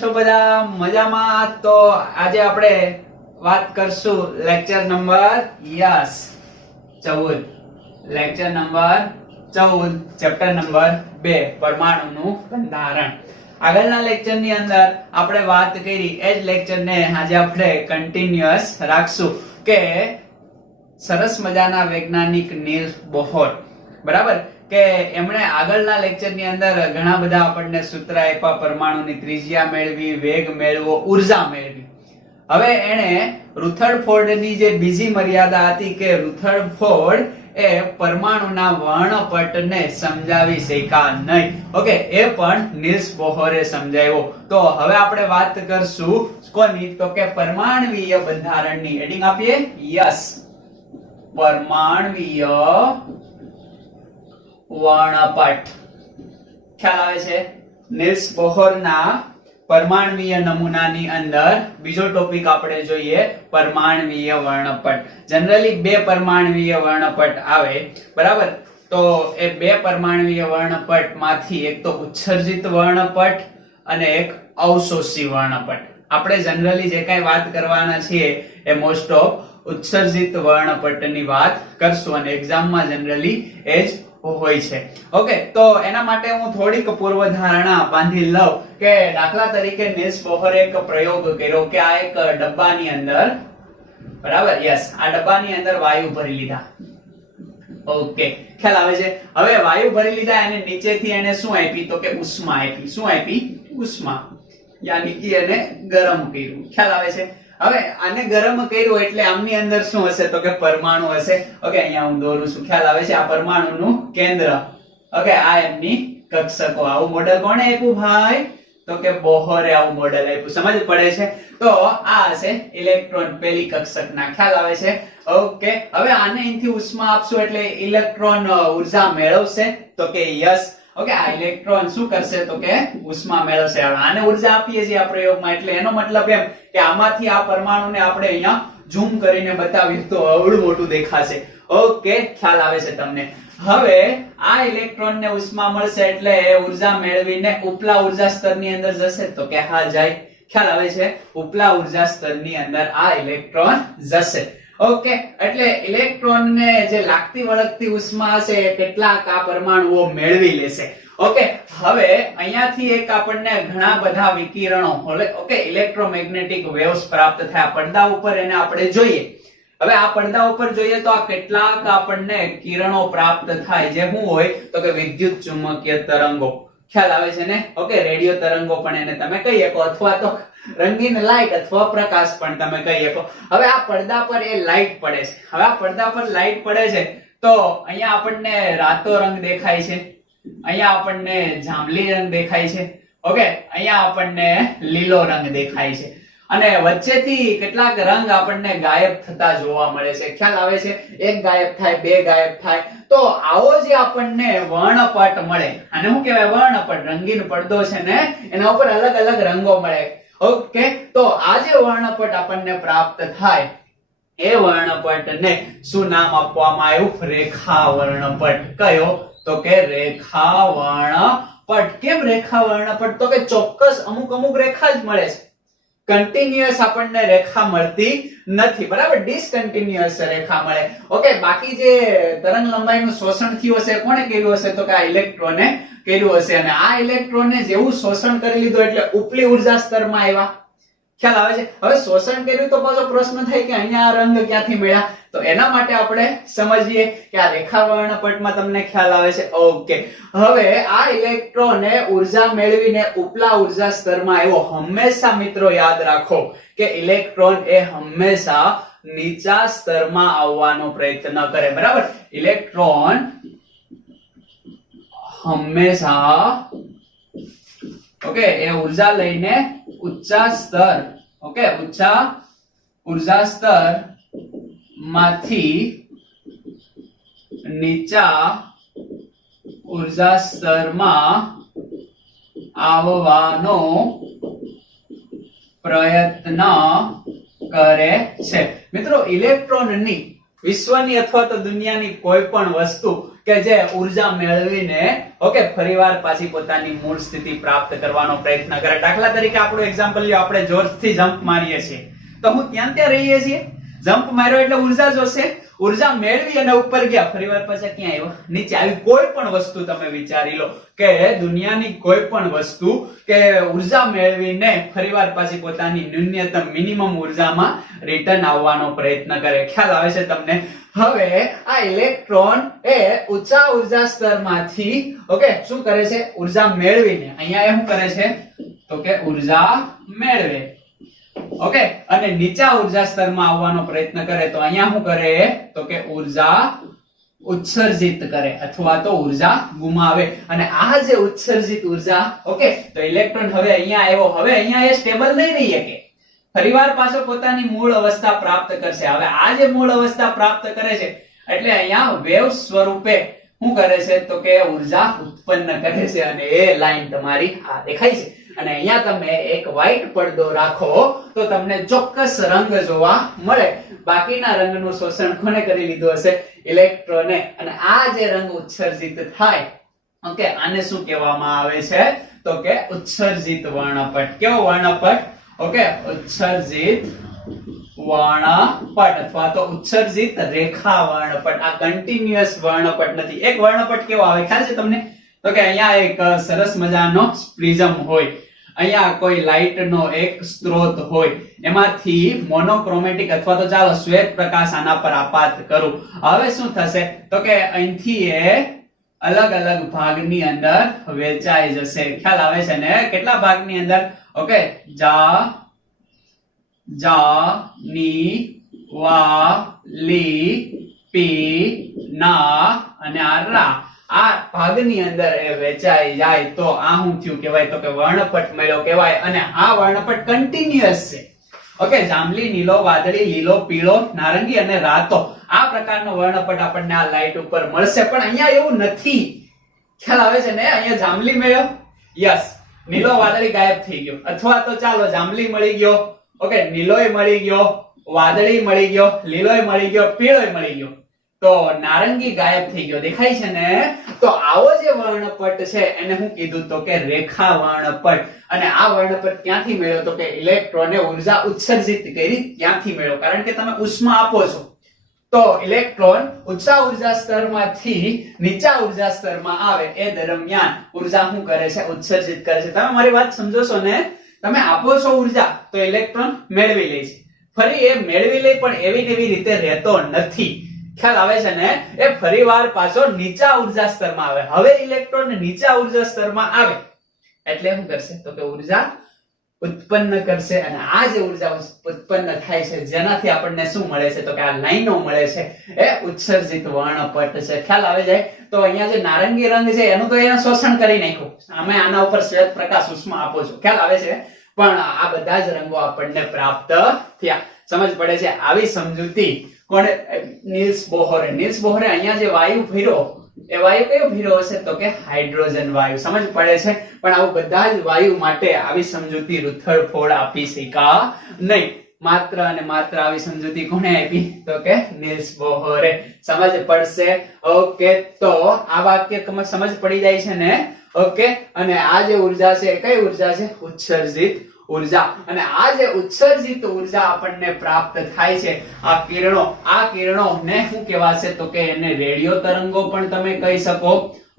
છો બધા મજામાં? તો આજે આપણે વાત કરશું lecture number 14 lecture number 14 chapter number 2 પરમાણુનું બંધારણ. આગળના લેક્ચરની અંદર આપણે વાત કરી એ જ લેક્ચરને આજે આપણે કન્ટિન્યુઅસ રાખશું કે સરસ મજાના વૈજ્ઞાનિક નીલ્સ બોહર, બરાબર, કે એમણે આગળના લેક્ચરની અંદર ઘણા બધા આપણને સૂત્ર આપ્યા, પરમાણુની ત્રિજ્યા મેળવી, વેગ મેળવો, ઉર્જા મેળવી. હવે એણે રુથરફોર્ડની જે બીજી મર્યાદા હતી કે રુથરફોર્ડ એ પરમાણુના વર્ણપટને સમજાવી શક્યા નહીં. ઓકે, એ પણ નીલ્સ બોહરે સમજાવ્યો. તો હવે આપણે વાત કરશું કોની? તો કે પરમાણવીય બંધારણની. હેડિંગ આપીએ યસ, પરમાણવીય વર્ણપટ. ખ્યાલ આવે છે? નીલ્સ બોહરના પરમાણવીય નમૂનાની અંદર બીજો ટોપિક આપણે જોઈએ, પરમાણવીય વર્ણપટ. જનરલી બે પરમાણવીય વર્ણપટ આવે, બરાબર. તો એ બે પરમાણવીય વર્ણપટ માંથી એક તો ઉત્સર્જિત વર્ણપટ અને એક અવશોષી વર્ણપટ. આપણે જનરલી જે કઈ વાત કરવાના છીએ એ મોસ્ટ ઓફ ઉત્સર્જિત વર્ણપટની વાત કરશું અને એક્ઝામમાં જનરલી એ જ હોય છે. ઓકે, તો એના માટે હું થોડીક પૂર્વધારણા બાંધી લઉં કે દાખલા તરીકે નીલ્સ બોહરે એક પ્રયોગ કર્યો કે આ એક ડબ્બાની અંદર, બરાબર, યસ, આ ડબ્બાની અંદર વાયુ ભરી લીધા. ઓકે, ખ્યાલ આવે છે? હવે વાયુ ભરી લીધા અને નીચેથી એને શું આપી? તો કે ઉષ્મા આપી. શું આપી? ઉષ્મા, યાની કે એને ગરમ કર્યું. ખ્યાલ આવે છે? હવે આને ગરમ કર્યું એટલે આમની અંદર શું હશે? તો કે પરમાણુ હશે. ઓકે, અહીંયા હું દોરું છું. ખ્યાલ આવે છે? આ પરમાણુનું કેન્દ્ર. ઓકે, આ એમની કક્ષકો. આવું મોડેલ કોણે આપ્યું ભાઈ? તો કે બોહરે આવું મોડેલ આપ્યું. સમજ પડે છે? તો આ હશે ઇલેક્ટ્રોન પેલી કક્ષકના. ખ્યાલ આવે છે? ઓકે, હવે આને અહીંથી ઉષ્મા આપશું એટલે ઇલેક્ટ્રોન ઉર્જા મેળવશે. તો કે યસ. ઓકે, આ ઇલેક્ટ્રોન શું કરશે? તો કે ઉષ્મા મેળવશે. હવે આને ઉર્જા આપીએ છીએ આ પ્રયોગમાં, એટલે એનો મતલબ એમ કે આમાંથી આ પરમાણુને આપણે અહીંયા ઝૂમ કરીને બતાવીએ તો અવળું મોટું દેખાશે. ઓકે, ખ્યાલ આવે છે તમને? હવે આ ઇલેક્ટ્રોનને ઉષ્મા મળશે એટલે એ ઉર્જા મેળવીને ઉપલા ઉર્જા સ્તરની અંદર જશે. તો કે હા, જાય. ખ્યાલ આવે છે? ઉપલા ઉર્જા સ્તરની અંદર આ ઇલેક્ટ્રોન જશે. ઓકે, એટલે ઇલેક્ટ્રોનને જે લાગતી વળગતી ઉષ્મા હશે એ કેટલાક આ પરમાણુઓ મેળવી લેશે. ઓકે, હવે અહીંયાથી એક આપણને ઘણા બધા વિકિરણો, ઓકે, ઇલેક્ટ્રોમેગ્નેટિક વેવ્સ પ્રાપ્ત થયા પડદા ઉપર. એને આપણે જોઈએ. હવે આ પડદા ઉપર જોઈએ તો આ કેટલાક આપણને કિરણો પ્રાપ્ત થાય, જે શું હોય? તો કે વિદ્યુત ચુંબકીય તરંગો. ખ્યાલ આવે છે ને? ઓકે, રેડિયો તરંગો પણ એને તમે કહી શકો, અથવા તો રંગીન લાઈટ અથવા પ્રકાશ પણ તમે કહી શકો. હવે આ પડદા પર એ લાઈટ પડે છે. હવે આ પડદા પર લાઈટ પડે છે તો અહીંયા આપણને રાતો રંગ દેખાય છે, અહીંયા આપણને જાંબલી રંગ દેખાય છે, ઓકે, અહીંયા આપણને લીલો રંગ દેખાય છે અને વચ્ચેથી કેટલાક રંગ આપણને ગાયબ થતા જોવા મળે છે. ખ્યાલ આવે છે? એક ગાયબ થાય, બે ગાયબ થાય. તો આવો જે આપણને વર્ણપટ મળે, આને શું કહેવાય? વર્ણપટ. રંગીન પડદો છે ને, એના ઉપર અલગ અલગ રંગો મળે. ઓકે, તો આ જે વર્ણપટ આપણને પ્રાપ્ત થાય એ વર્ણપટને શું નામ આપવામાં આવ્યું? રેખા વર્ણપટ. કયો? તો કે રેખા વર્ણપટ. કેમ રેખા વર્ણપટ? તો કે ચોક્કસ અમુક રેખા જ મળે છે, કન્ટિન્યુઅસ આપણને રેખા મળતી નથી, બરાબર, ડિસકન્ટિન્યુઅસ રેખા મળે. ઓકે, બાકી જે તરંગ લંબાઈનું શોષણ થયું હશે કોણે કર્યું હશે? તો કે આ ઇલેક્ટ્રોને કર્યું હશે અને આ ઇલેક્ટ્રોનને જેવું શોષણ કરી લીધું એટલે ઉપલી ઉર્જા સ્તરમાં આવ્યા. ખ્યાલ આવે છે? હવે શોષણ કર્યું તો પાછો પ્રશ્ન થાય કે અહીંયા આ રંગ ક્યાંથી મળ્યા? તો એના માટે આપણે સમજીએ કે આ રેખા વર્ણપટમાં તમને ખ્યાલ આવે છે. ઓકે, હવે આ ઇલેક્ટ્રોને ઉર્જા મેળવીને ઉપલા ઉર્જા સ્તરમાં આવ્યો. હંમેશા મિત્રો યાદ રાખો કે ઇલેક્ટ્રોન એ હંમેશા નીચા સ્તરમાં આવવાનો પ્રયત્ન કરે, બરાબર. ઇલેક્ટ્રોન હંમેશા, ઓકે, એ ઉર્જા લઈને ઊંચા સ્તર, ઓકે, ઊંચા ઉર્જા સ્તર માંથી નીચા ઉર્જા સ્તરમાં આવવાનો પ્રયત્ન કરે છે. મિત્રો, ઇલેક્ટ્રોનની વિશ્વની અથવા તો દુનિયાની કોઈ પણ વસ્તુ કે જે ઉર્જા મેળવીને ઓકે ફરીવાર પાછી પોતાની મૂળ સ્થિતિ પ્રાપ્ત કરવાનો પ્રયત્ન કરે. દાખલા તરીકે આપણું એક્ઝામ્પલ લ્યો, આપણે જોરથી જમ્પ મારીએ છીએ તો હું ત્યાં રહીએ છીએ, જમ્પ માર્યો એટલે ઉર્જા જોશે, ઉર્જા મેળવી અને ઉપર ગયા, ફરીવાર પાછા ક્યાં આવ્યો? નીચે આવી. કોઈ પણ વસ્તુ તમે વિચારી લો કે દુનિયાની કોઈ પણ વસ્તુ કે ઉર્જા મેળવીને ફરીવાર પાછી પોતાની ન્યૂનતમ મિનિમમ ઉર્જામાં રિટર્ન આવવાનો પ્રયત્ન કરે. ખ્યાલ આવે છે તમને? હવે આ ઇલેક્ટ્રોન એ ઊંચા ઉર્જા સ્તરમાંથી ઓકે શું કરે છે? ઉર્જા મેળવીને અહીંયા એ શું કરે છે? તો કે ઉર્જા મેળવે ઓકે અને નીચા ઉર્જા સ્તરમાં આવવાનો પ્રયત્ન કરે તો અહીંયા શું કરે? તો કે ઉર્જા ઉત્સર્જિત કરે અથવા તો ઉર્જા ગુમાવે. અને આ જે ઉત્સર્જિત ઉર્જા ઓકે તો ઇલેક્ટ્રોન હવે અહીંયા આવ્યો, હવે અહીંયા એ સ્ટેબલ નહીં રહી શકે, ફરીવાર પાછો પોતાની મૂળ અવસ્થા પ્રાપ્ત કરશે. હવે આ જે મૂળ અવસ્થા પ્રાપ્ત કરે છે એટલે અહીંયા વેવ સ્વરૂપે શું કરે છે? તો કે ઉર્જા ઉત્પન્ન કરે છે અને એ લાઈન તમારી આ દેખાય છે. અને અહીંયા તમે એક વ્હાઈટ પડદો રાખો તો તમને ચોક્કસ રંગ જોવા મળે. બાકીના રંગનું શોષણ કોને કરી લીધું હશે? ઇલેક્ટ્રોને. અને આ જે રંગ ઉત્સર્જિત થાય ઓકે આને શું કહેવામાં આવે છે? તો કે ઉત્સર્જિત વર્ણપટ. કેવો વર્ણપટ? ઓકે ઉત્સર્જિત વર્ણપટ અથવા તો ઉત્સર્જિત રેખા વર્ણપટ. આ કન્ટિન્યુઅસ વર્ણપટ નથી. એક વર્ણપટ કેવો આવે ખ્યાલ છે તમને? તો કે અહીંયા એક સરસ મજાનો પ્રિઝમ હોય, અહીંયા કોઈ લાઇટ નો એક સ્ત્રોત હોય, એમાંથી મોનોક્રોમેટિક અથવા તો ચાલો શ્વેત પ્રકાશ આના પર આપાત કરું. હવે શું થશે? તો કે અહીંથી એ અલગ અલગ ભાગની અંદર વેચાઈ જશે. ખ્યાલ આવે છે ને? કેટલા ભાગની અંદર? ઓકે જા ની વા લી પી ના અને આ રા, આ ભાગની અંદર એ વેચાઈ જાય તો આ શું થયું કહેવાય? તો કે વર્ણપટ મળ્યો કહેવાય. અને આ વર્ણપટ કન્ટિન્યુઅસ છે. ઓકે જાંબલી, નીલો, વાદળી, લીલો, પીળો, નારંગી અને રાતો, આ પ્રકારનો વર્ણપટ આપણને આ લાઈટ ઉપર મળશે. પણ અહીંયા એવું નથી. ખ્યાલ આવે છે ને? અહીંયા જાંબલી મળ્યો, યસ, નીલો વાદળી ગાયબ થઈ ગયો, અથવા તો ચાલો જાંબલી મળી ગયો, ઓકે નીલોય મળી ગયો, વાદળી મળી ગયો, લીલોય મળી ગયો, પીળોય મળી ગયો, તો નારંગી ગાયબ થઈ ગયો. દેખાય છે ને? તો આવો જે વર્ણપટ છે એને હું કીધું? તો કે રેખા વર્ણપટ. અને આ વર્ણપટ ક્યાંથી મેળવ્યો? તો કે ઇલેક્ટ્રોને ઉર્જા ઉત્સર્જિત કરી ત્યાંથી મેળવ્યો. કારણ કે તમે ઉષ્મા આપો છો તો ઇલેક્ટ્રોન ઊંચા ઉર્જા સ્તરમાંથી નીચા ઉર્જા સ્તરમાં આવે એ દરમિયાન ઉર્જા શું કરે છે? ઉત્સર્જિત કરે છે. તમે મારી વાત સમજો છો ને? તમે આપો છો ઉર્જા તો ઇલેક્ટ્રોન મેળવી લે છે, ફરી એ મેળવી લે પણ એવી ને એવી રીતે રહેતો નથી. ખ્યાલ આવે છે ને? એ ફરીવાર પાછો નીચા ઉર્જા સ્તરમાં આવે. હવે ઇલેક્ટ્રોન નીચા ઉર્જા સ્તરમાં આવે એટલે શું કરશે? તો કે ઉર્જા ઉત્પન્ન કરશે. અને આ જે ઉર્જા ઉત્પન્ન થાય છે જેનાથી આપણને શું મળે છે? તો કે આ લાઈનો મળે છે એ ઉત્સર્જિત વર્ણપટ છે. ખ્યાલ આવે જાય? તો અહીંયા જે નારંગી રંગ છે એનું તો એને શોષણ કરી નાખ્યું, અમે આના ઉપર શ્વેત પ્રકાશ ઉષ્મા આપો છો. ખ્યાલ આવે છે? પણ આ બધા જ રંગો આપણને પ્રાપ્ત થયા. સમજ પડે છે? આવી સમજૂતી કોણે? નીલ્સ બોહરે. નીલ્સ બોહરે અહીંયા જે વાયુ ભર્યો એ વાયુ કયો ભર્યો હશે? તો કે હાઇડ્રોજન વાયુ. સમજ પડે છે? પણ આવું બધા જ વાયુ માટે આવી સમજૂતી રુથરફોર્ડ આપી શકા નહીં. માત્ર અને માત્ર આવી સમજૂતી કોણે આપી? તો કે નીલ્સ બોહરે. સમજ પડશે? ઓકે તો આ વાક્ય સમજ પડી જાય છે ને? ઓકે અને આ જે ઉર્જા છે એ કઈ ઉર્જા છે? ઉત્સર્જિત ઉર્જા. અને આ જે ઉત્સર્જિત ઉર્જા આપણને પ્રાપ્ત થાય છે, આ કિરણોને શું કહેવાશે? તો કે એને રેડિયો તરંગો પણ તમે કહી શકો,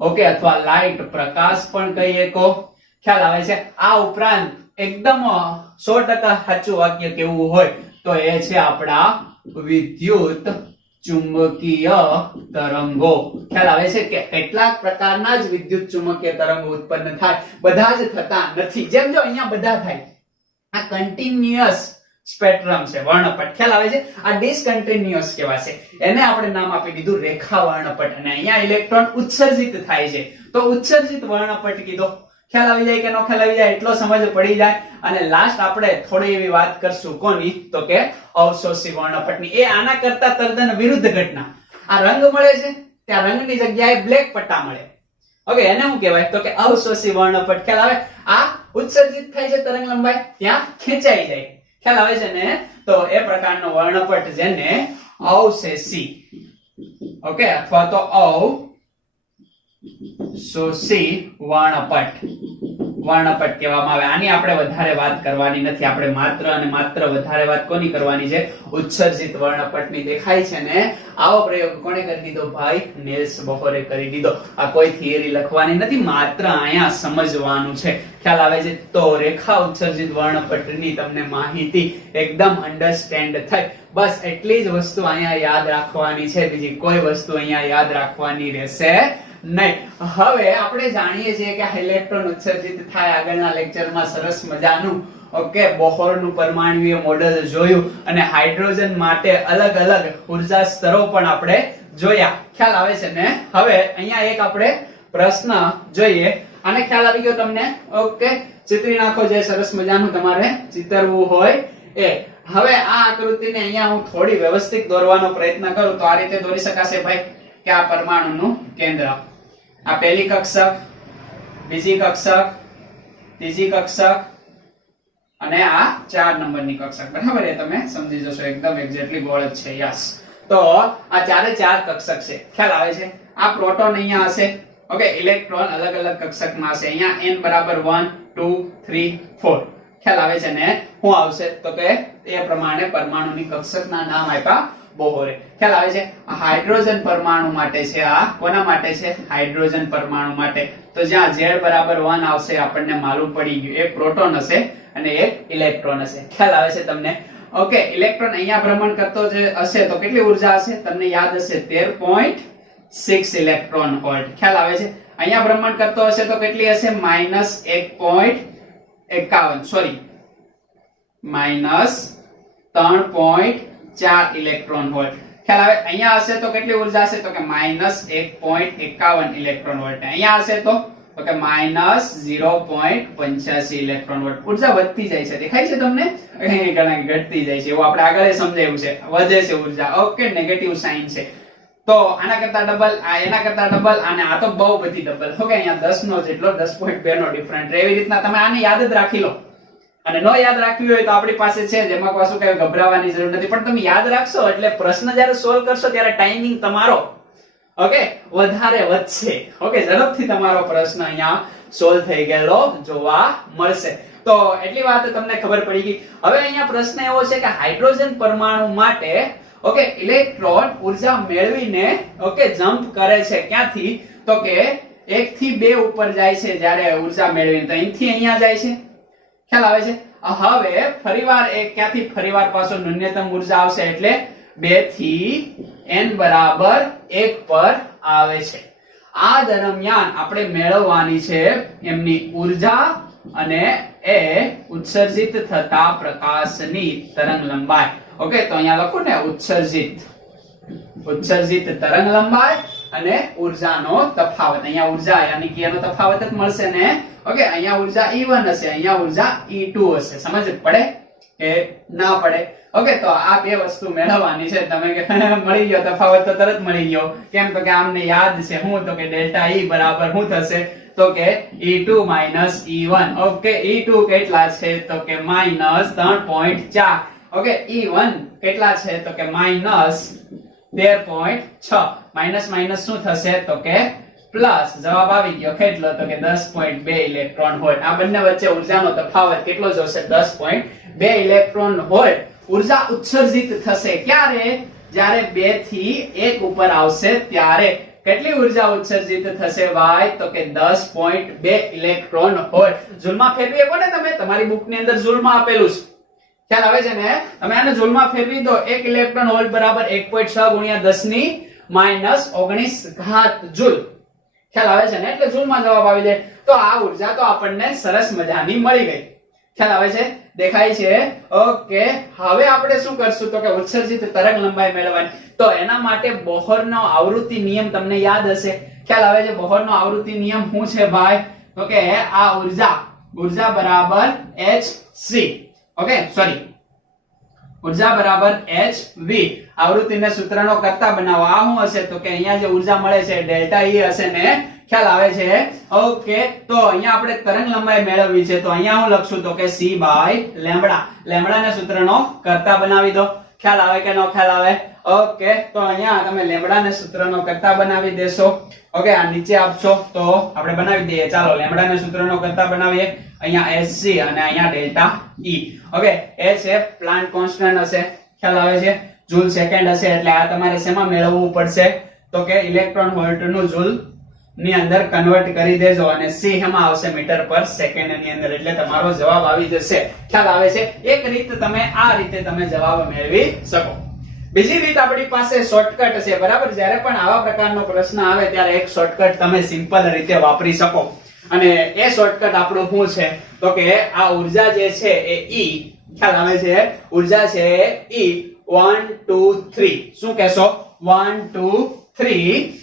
ઓકે અથવા લાઇટ પ્રકાશ પણ કહી શકો. ખ્યાલ આવે છે? આ ઉપરાંત એકદમ 100% સાચું વાક્ય કેવું હોય તો એ છે આપણા વિદ્યુત ચુંબકીય તરંગો. ખ્યાલ આવે છે કે કેટલાક પ્રકારના જ વિદ્યુત ચુંબકીય તરંગો ઉત્પન્ન થાય, બધા જ થતા નથી. જેમ જો અહીંયા બધા થાય. આ કન્ટિન્યુઅસ સ્પેક્ટ્રમ છે વર્ણપટ. ખ્યાલ આવે છે? આ ડિસકન્ટિન્યુઅસ કહેવાશે. એને આપણે નામ આપી દીધું રેખા વર્ણપટ. અને અહીંયા ઇલેક્ટ્રોન ઉત્સર્જિત થાય છે તો ઉત્સર્જિત વર્ણપટ કીધો. ખ્યાલ આવી જાય કે નો ખ્યાલ આવી જાય? એટલો સમજ પડી જાય. અને લાસ્ટ આપણે થોડી એવી વાત કરશું કોની? તો કે અવશોષી વર્ણપટની. એ આના કરતા તદ્દન વિરુદ્ધ ઘટના. આ રંગ મળે છે ત્યાં રંગની જગ્યાએ બ્લેક પટ્ટા મળે. ઓકે એને શું કહેવાય? તો કે અવશોષી વર્ણપટ. ખ્યાલ આવે? આ ઉત્સર્જિત થાય છે તરંગ લંબાઈ, ત્યાં ખેંચાઈ જાય. ખ્યાલ આવે છે ને? તો એ પ્રકારનો વર્ણપટ જેને અવશેષી ઓકે અથવા તો શોષી વર્ણપટ કહેવામાં આવે. આની આપણે વધારે વાત કરવાની નથી. આપણે માત્ર અને માત્ર વધારે વાત કોની કરવાની છે? ઉત્સર્જિત વર્ણપટની. દેખાય છે ને? આવો પ્રયોગ કોણે કરી દીધો ભાઈ? નીલ્સ બોહરે કરી દીધો. આ કોઈ થિયરી લખવાની નથી, માત્ર અહીંયા સમજવાનું છે. ખ્યાલ આવે છે? તો રેખા ઉત્સર્જિત વર્ણપટની તમને માહિતી એકદમ અન્ડરસ્ટેન્ડ થઈ. બસ એટલી જ વસ્તુ અહીંયા યાદ રાખવાની છે, બીજી કોઈ વસ્તુ અહીંયા યાદ રાખવાની રહેશે નહીં. હવે આપણે જાણીએ છીએ કે ઇલેક્ટ્રોન ઉત્સર્જિત થાય. આગળના લેક્ચરમાં સરસ મજાનું બોહરનું પરમાણુય મોડેલ જોયું અને હાઇડ્રોજન માટે અલગ અલગ ઉર્જા સ્તરો પણ આપણે જોયા. ખ્યાલ આવે છે ને? હવે અહીંયા એક આપણે પ્રશ્ન જોઈએ. આને ખ્યાલ આવી ગયો તમને? ચિત્રી નાખો, જે સરસ મજાનું તમારે ચિતરવું હોય એ. હવે આ આકૃતિને અહીંયા હું થોડી વ્યવસ્થિત દોરવાનો પ્રયત્ન કરું તો આ રીતે દોરી શકાશે ભાઈ કે આ પરમાણુનું કેન્દ્ર, આ પહેલી કક્ષક, બીજી કક્ષક, ત્રીજી કક્ષક અને આ 4 નંબરની કક્ષક. બરાબર? એ તમે સમજી જશો, એકદમ એક્ઝેક્ટલી ગોળ જ છે. યસ. તો આ ચારે 4 કક્ષક છે. ખ્યાલ આવે છે? આ પ્રોટોન અહીંયા હશે. ઇલેક્ટ્રોન અલગ અલગ કક્ષકમાં હશે. અહીંયા n બરાબર 1 2 3 4. ખ્યાલ આવે છે ને? શું આવશે તો કે એ પ્રમાણે પરમાણુની કક્ષકના નામ આપ્યા બોહરે. ખ્યાલ આવે છે? હાઇડ્રોજન પરમાણુ માટે છે. આ કોના માટે છે? હાઇડ્રોજન પરમાણુ માટે. તો જ્યાં Z બરાબર 1 આવશે આપણને માલુમ પડી ગયું. એક પ્રોટોન હશે અને એક ઇલેક્ટ્રોન હશે. ખ્યાલ આવે છે તમને? ઇલેક્ટ્રોન અહીંયા ભ્રમણ કરતો જે હશે તો કેટલી ઉર્જા હશે? તમને યાદ હશે 13.6 ઇલેક્ટ્રોન વોલ્ટ. ખ્યાલ આવે છે? અહીંયા ભ્રમણ કરતો હશે તો કેટલી હશે? -1.51 સોરી -3.4 ઇલેક્ટ્રોન વોલ્ટ. ખ્યાલ આવે? અહીંયા હશે તો કેટલી ઉર્જા હશે? તો કે -1.51 ઇલેક્ટ્રોન વોલ્ટ. અહીંયા હશે તો કે -0.85 ઇલેક્ટ્રોન વોલ્ટ. ઉર્જા વધતી જાય છે. દેખાય છે તમને? ઘણા ઘટતી જાય છે એવું આપણે આગળ સમજાવ્યું છે. વધે છે ઉર્જા. નેગેટિવ સાઇન છે. તો આના કરતા ડબલ, આ એના કરતા ડબલ, અને આ તો બહુ બધી ડબલ. અહીંયા 10 નો જેટલો 10.2 નો ડિફરન્ટ. એવી રીતના તમે આને યાદ જ રાખી લો. અને નો યાદ રાખવી હોય તો આપણી પાસે છે, જેમાં પાછું કઈ ગભરાવાની જરૂર નથી. પણ તમે યાદ રાખશો એટલે પ્રશ્ન જ્યારે સોલ્વ કરશો ત્યારે ટાઈમિંગ તમારો વધારે વધશે. ઝડપથી તમારો પ્રશ્ન અહીંયા સોલ્વ થઈ ગયેલો જોવા મળશે. તો એટલી વાત તમને ખબર પડી ગઈ. હવે અહીંયા પ્રશ્ન એવો છે કે હાઇડ્રોજન પરમાણુ માટે ઇલેક્ટ્રોન ઉર્જા મેળવીને જમ્પ કરે છે. ક્યાંથી? તો કે 1 થી 2 ઉપર જાય છે. જ્યારે ઉર્જા મેળવીને તો અહીંથી અહીંયા જાય છે. ખ્યાલ આવે છે? હવે ફરીવાર ક્યાંથી ફરીવાર પાછો ન્યૂનતમ ઉર્જા આવશે એટલે 2 થી n બરાબર 1 પર આવે છે. આ દરમિયાન આપણે મેળવવાની છે એમની ઉર્જા અને એ ઉત્સર્જિત થતા પ્રકાશની તરંગ લંબાઈ. તો અહીંયા લખો ને ઉત્સર્જિત તરંગ લંબાઈ અને ઉર્જાનો તફાવત. અહીંયા ઉર્જા યાની કે એનો તફાવત જ મળશે ને. અહીંયા ઉર્જા E1 હશે, અહીંયા ઉર્જા E2 હશે. સમજ પડે કે ના પડે? તો આ બે વસ્તુ મેળવવાની છે. તમે કે મળી ગયો તફાવત તો તરત મળી ગયો. કેમ? તો કે આમને યાદ છે હું તો કે ડેલ્ટા E બરાબર શું થશે? તો કે E2 E1. E2 કેટલા છે? તો કે -3.4. E1 કેટલા છે? તો કે -13.6. માઇનસ માઇનસ શું થશે? તો કે પ્લસ. જવાબ આવી ગયો કેટલો? તો કે 10.2 ઇલેક્ટ્રોન વોલ્ટ. આ બંને વચ્ચે ઉર્જાનો તફાવત કેટલો જશે? 10.2 ઇલેક્ટ્રોન વોલ્ટ ઉર્જા ઉત્સર્જિત થશે. ક્યારે? જ્યારે 2 થી 1 ઉપર આવશે ત્યારે. કેટલી ઉર્જા ઉત્સર્જિત થશે ભાઈ? તો કે 10.2 ઇલેક્ટ્રોન વોલ્ટ. જૂલમાં ફેરવી શકો ને તમે? તમારી બુકની અંદર જૂલમાં આપેલું છે. ખ્યાલ આવે છે ને? તમે આને જૂલમાં ફેરવી દો. 1 ઇલેક્ટ્રોન વોલ્ટ બરાબર 1.6 ગુણ્યા 10 ની -19 ઘાત જૂલ. ખ્યાલ આવે છે ને? એટલે જૂલમાં જવાબ આવી જાય. તો આ ઉર્જા તો આપણને સરસ મજાની મળી ગઈ. ખ્યાલ આવે છે? દેખાય છે? હવે આપણે શું કરશું? તો કે ઉત્સર્જિત તરંગ લંબાઈ મેળવવાની. તો એના માટે બોહરનો આવૃત્તિ નિયમ તમને યાદ હશે. ખ્યાલ આવે છે? બોહરનો આવૃત્તિ નિયમ શું છે ભાઈ? તો કે આ ઉર્જા બરાબર hc. સોરી, ઉર્જા બરાબર hv. આવૃત્તિને સૂત્રનો કરતા બનાવો. આ શું હશે? તો કે અહીંયા જે ઉર્જા મળે છે ડેલ્ટા E હશે ને. ખ્યાલ આવે છે? તો અહીંયા આપણે તરંગ લંબાઈ મેળવવી છે. તો અહીંયા હું લખશું તો કે c/λ. લેમ્બડાને સૂત્રનો કરતા બનાવી દો. ખ્યાલ આવે કે નો ખ્યાલ આવે? ઓકે, તો અહીંયા તમે લેમ્બડાને સૂત્રનો કરતા બનાવી દેશો. ઓકે, આ નીચે આપશો તો આપણે બનાવી દઈએ. ચાલો લેમ્બડાને સૂત્રનો કરતા બનાવીએ. અહીંયા SC અને અહીંયા ડેલ્ટા E. ઓકે, S એ પ્લાન્ટ કોન્સ્ટન્ટ હશે, ખ્યાલ આવે છે? જૂલ સેકન્ડ હશે, એટલે આ તમારે શેમાં મેળવવું પડશે? તો કે ઇલેક્ટ્રોન વોલ્ટ નું જૂલ ની અંદર કન્વર્ટ કરી દેજો, અને C એમાં આવશે મીટર પર સેકન્ડ ની અંદર, એટલે તમારો જવાબ આવી જશે. ખ્યાલ આવે છે? એક રીત તમે આ રીતે તમે જવાબ મેળવી શકો. બીજી રીત આપણી પાસે શોર્ટકટ છે, બરાબર? જ્યારે પણ આવા પ્રકારનો પ્રશ્ન આવે ત્યારે એક શોર્ટકટ તમે સિમ્પલ રીતે વાપરી શકો, અને એ શોર્ટકટ આપણું શું છે? તો કે આ ઉર્જા જે છે એ E, ખ્યાલ આવે છે? ઉર્જા છે E 1 2 3. શું કહેશો? 1 2 3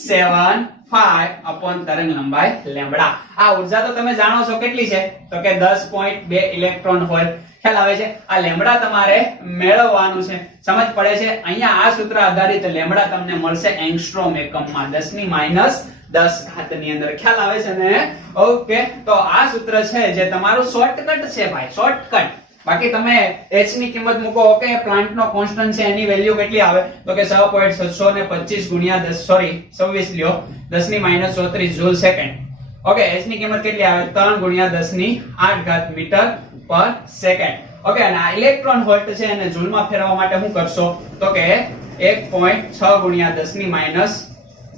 7 5 અપોન તરંગ લંબાઈ લેમ્બડા. આ ઉર્જા તો તમે જાણો છો કેટલી છે? તો કે 10.2 ઇલેક્ટ્રોન વોલ્ટ. ખ્યાલ આવે છે? આ લેમ્બડા તમારે મેળવવાનું છે. સમજ પડે છે? અહીંયા આ સૂત્ર આધારિત લેમ્બડા તમને મળશે એંગસ્ટ્રોમ એકમમાં 10 ની -10 ઘાત ની અંદર. ખ્યાલ આવે છે ને? ઓકે, તો આ સૂત્ર છે જે તમારું શોર્ટકટ છે ભાઈ, શોર્ટકટ. બાકી તમે h ની કિંમત મૂકો. ઓકે, પ્લાન્ટ નો કોન્સ્ટન્ટ છે, એની વેલ્યુ કેટલી આવે? તો કે 6.625 ગુણ્યા 10 સોરી 26 લ્યો, 10 ની -34 જૂલ સેકન્ડ. ઓકે, h ની કિંમત કેટલી આવે? 3 ગુણ્યા 10 ની 8 ઘાત મીટર પર સેકન્ડ. ઓકે, અને આ ઇલેક્ટ્રોન વોલ્ટ છે એને જૂલમાં ફેરવવા માટે શું કરશો? તો કે 1.6 ગુણ્યા 10 ની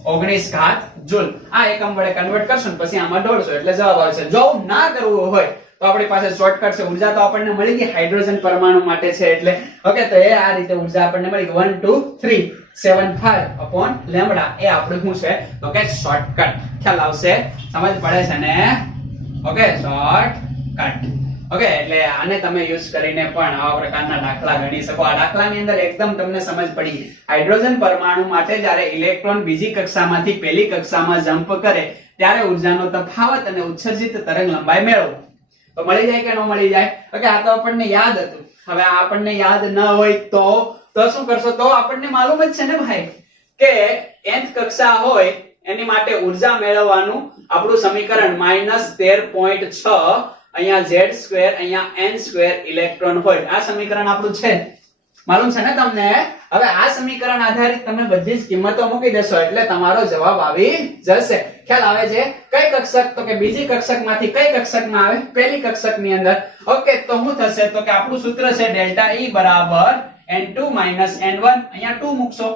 -19 ઘાત જૂલ. આ એકમ વડે કન્વર્ટ કરશો ને પછી આમાં ઢોળશો એટલે જવાબ આવશે. જો ના કરવું હોય તો આપણી પાસે શોર્ટકટ છે. ઉર્જા તો આપણને મળી ગઈ હાઇડ્રોજન પરમાણુ માટે છે એટલે. ઓકે, તો એ આ રીતે ઉર્જા આપણને મળી ગઈ 1 2 3 7 5 અપોન લેમ્બડા. એ આપણું શું છે? તો કે શોર્ટકટ. ખ્યાલ આવશે? સમજ પડે છે ને? Okay, shortcut. ઓકે, એટલે આને તમે યુઝ કરીને પણ આવા પ્રકારના દાખલા ગણી શકો. આ દાખલાની અંદર એકદમ તમને સમજ પડી. હાઇડ્રોજન પરમાણુ માટે જ્યારે ઇલેક્ટ્રોન બીજી કક્ષામાંથી પહેલી કક્ષામાં જમ્પ કરે ત્યારે ઉર્જાનો તફાવત અને ઉત્સર્જિત તરંગ લંબાઈ મેળવો. તો મળી જાય કે ન મળી જાય? ઓકે, આ તો આપણને યાદ હતું. હવે આ આપણને યાદ ન હોય તો શું કરશો? તો આપણને માલુમ જ છે ને ભાઈ કે nth કક્ષા હોય એની માટે ઉર્જા મેળવવાનું આપણું સમીકરણ -13.6 અહીંયા z2 અહીંયા n2 ઇલેક્ટ્રોન વોલ્ટ. આ સમીકરણ આપણું છે, માલુમ છે ને તમને? હવે આ સમીકરણ આધારિત તમે બધી જ કિંમતો મૂકી દેશો એટલે તમારો જવાબ આવી જશે. ખ્યાલ આવે છે? કઈ કક્ષક? તો કે બીજી કક્ષકમાંથી કઈ કક્ષકમાં આવે? પહેલી કક્ષકની અંદર. ઓકે, તો શું થશે? તો કે આપણું સૂત્ર છે ડેલ્ટા E બરાબર n2 n1. અહીંયા 2 મૂકશો.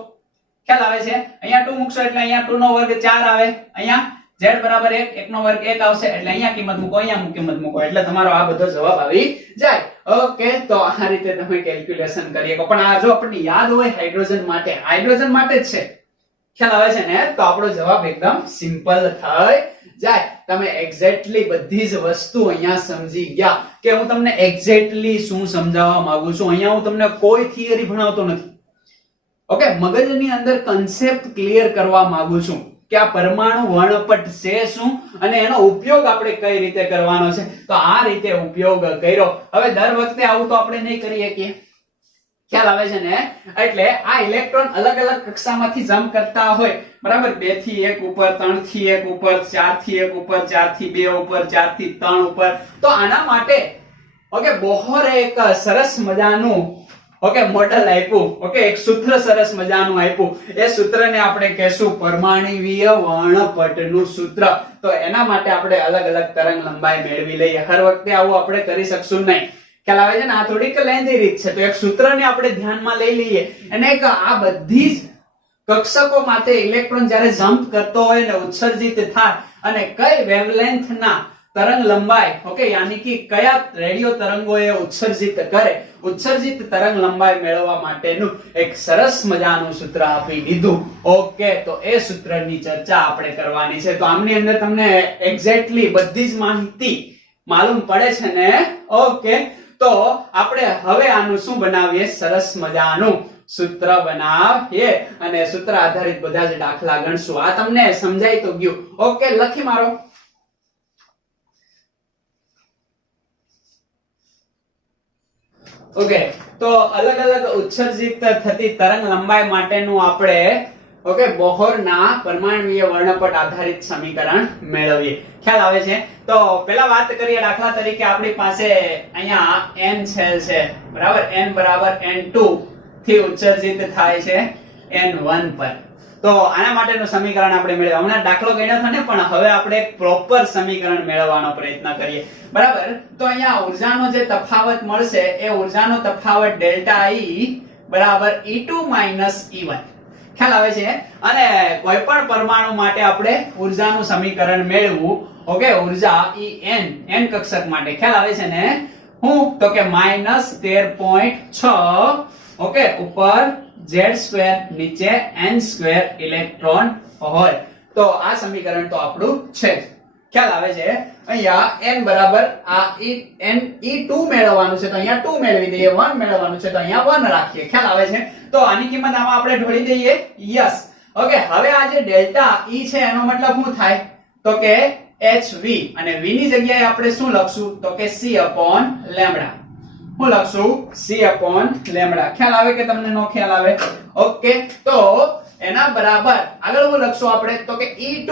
ખ્યાલ આવે છે? અહીંયા 2 મૂકશો એટલે અહીંયા 2 નો વર્ગ 4 આવે. અહીંયા z બરાબર 1, 1 નો વર્ગ 1 આવશે એટલે અહીંયા કિંમત મૂકો, અહીંયા કિંમત મૂકો એટલે તમારો આ બધો જવાબ આવી જાય. ઓકે, તો આ રીતે તમે કેલ્ક્યુલેશન કરી શકો. પણ આ જો આપણને યાદ હોય હાઇડ્રોજન માટે જ છે. ખ્યાલ આવે છે ને? તો આપણો જવાબ એકદમ સિમ્પલ થઈ જાય. તમે એક્ઝેક્ટલી બધી જ વસ્તુ અહીંયા સમજી ગયા કે હું તમને એક્ઝેક્ટલી શું સમજાવવા માંગુ છું. અહીંયા હું તમને કોઈ થિયરી ભણાવતો નથી. ઓકે, મગજની અંદર કન્સેપ્ટ ક્લિયર કરવા માંગુ છું કે આ પરમાણુ વર્ણપટ છે શું અને એનો ઉપયોગ આપણે કઈ રીતે કરવાનો છે. તો આ રીતે ઉપયોગ કર્યો. હવે દર વખતે આવું તો આપણે નહીં કરી શકીએ. ખ્યાલ આવે છે ને? એટલે આ ઇલેક્ટ્રોન અલગ અલગ કક્ષામાંથી જમ્પ કરતા હોય, બરાબર? 2 થી 1 ઉપર, 3 થી 1 ઉપર, 4 થી 1 ઉપર, 4 થી 2 ઉપર, 4 થી 3 ઉપર. તો આના માટે ઓકે બોહરે એક સરસ મજાનું મોડલ આપ્યું. ઓકે, એક સૂત્ર સરસ મજાનું આપ્યું. એ સૂત્રને આપણે કહેશું પરમાણ્વીય વર્ણપટનું સૂત્ર. તો એના માટે આપણે અલગ અલગ તરંગ લંબાઈ મેળવી લઈએ. હર વખતે આવું આપણે કરી શકશું નહીં. ખ્યાલ આવે છે ને? આ થોડીક લેન્ધી રીત છે. તો એક સૂત્રને આપણે ધ્યાનમાં લઈ લઈએ અને એક આ બધી જ કક્ષકો માટે ઇલેક્ટ્રોન જ્યારે જમ્પ કરતો હોય ને ઉત્સર્જિત થાય અને કઈ વેવલેન્થ ના તરંગ લંબાઈ, ઓકે, યાની કે કયા રેડિયો તરંગો એ ઉત્સર્જિત કરે, ઉત્સર્જિત તરંગ લંબાઈ મેળવવા માટેનું એક સરસ મજાનું સૂત્ર આપી દીધું. ઓકે, તો એ સૂત્રની ચર્ચા આપણે કરવાની છે. તો આમની અંદર તમને એક્ઝેક્ટલી બધી જ માહિતી માલુમ પડે છે ને? ઓકે, તો આપણે હવે આનું શું બનાવીએ? સરસ મજાનું સૂત્ર બનાવીએ અને સૂત્ર આધારિત બધા જ દાખલા ગણશું. આ તમને સમજાય તો ગયું? ઓકે, લખી મારો. ઓકે, તો અલગ અલગ ઉત્સર્જિત થતી તરંગ લંબાઈ માટેનું આપણે બોહરના પરમાણ્વીય વર્ણપટ આધારિત સમીકરણ મેળવીએ. ખ્યાલ આવે છે? તો પહેલા વાત કરીએ દાખલા તરીકે આપણી પાસે અહીંયા n સેલ છે, બરાબર? n બરાબર n2 થી ઉત્સર્જિત થાય છે n1 પર. તો આના માટેનું સમીકરણ આપણે મેળવ્યું. હમણાં દાખલો ગણ્યો હતો ને, પણ હવે આપણે એક પ્રોપર સમીકરણ મેળવવાનો પ્રયત્ન કરીએ. બરાબર, તો અહીંયા ઉર્જાનો જે તફાવત મળશે એ ઉર્જાનો તફાવત ડેલ્ટા E બરાબર E2 E1. ખ્યાલ આવે છે? અને કોઈ પણ પરમાણુ માટે આપણે ઉર્જાનું સમીકરણ મેળવવું. ઓકે, ઉર્જા n કક્ષક માટે ખ્યાલ આવે છે ને? હું તો કે -13.6 ઓકે ઉપર z2 નીચે n2 ઇલેક્ટ્રોન હોય. તો આ સમીકરણ તો આપણું છે જ. ખ્યાલ આવે છે? અહીંયા n બરાબર આ E2 મેળવવાનું છે તો અહીંયા 2 મેળવી દઈએ, 1 મેળવવાનું છે તો અહીંયા 1 રાખીએ. ખ્યાલ આવે છે? તો આની કિંમત આમાં આપણે ઢોળી દઈએ. યસ. ઓકે, હવે આ જે ડેલ્ટા E છે એનો મતલબ શું થાય? તો કે hv, અને v ની જગ્યાએ આપણે શું લખશું? તો કે c upon લેમ્બડા. હું લખશું c upon લેમ્બડા. ખ્યાલ આવે કે તમને નો ખ્યાલ આવે? ઓકે, તો એના બરાબર આગળ હું લખશું આપણે તો કે E2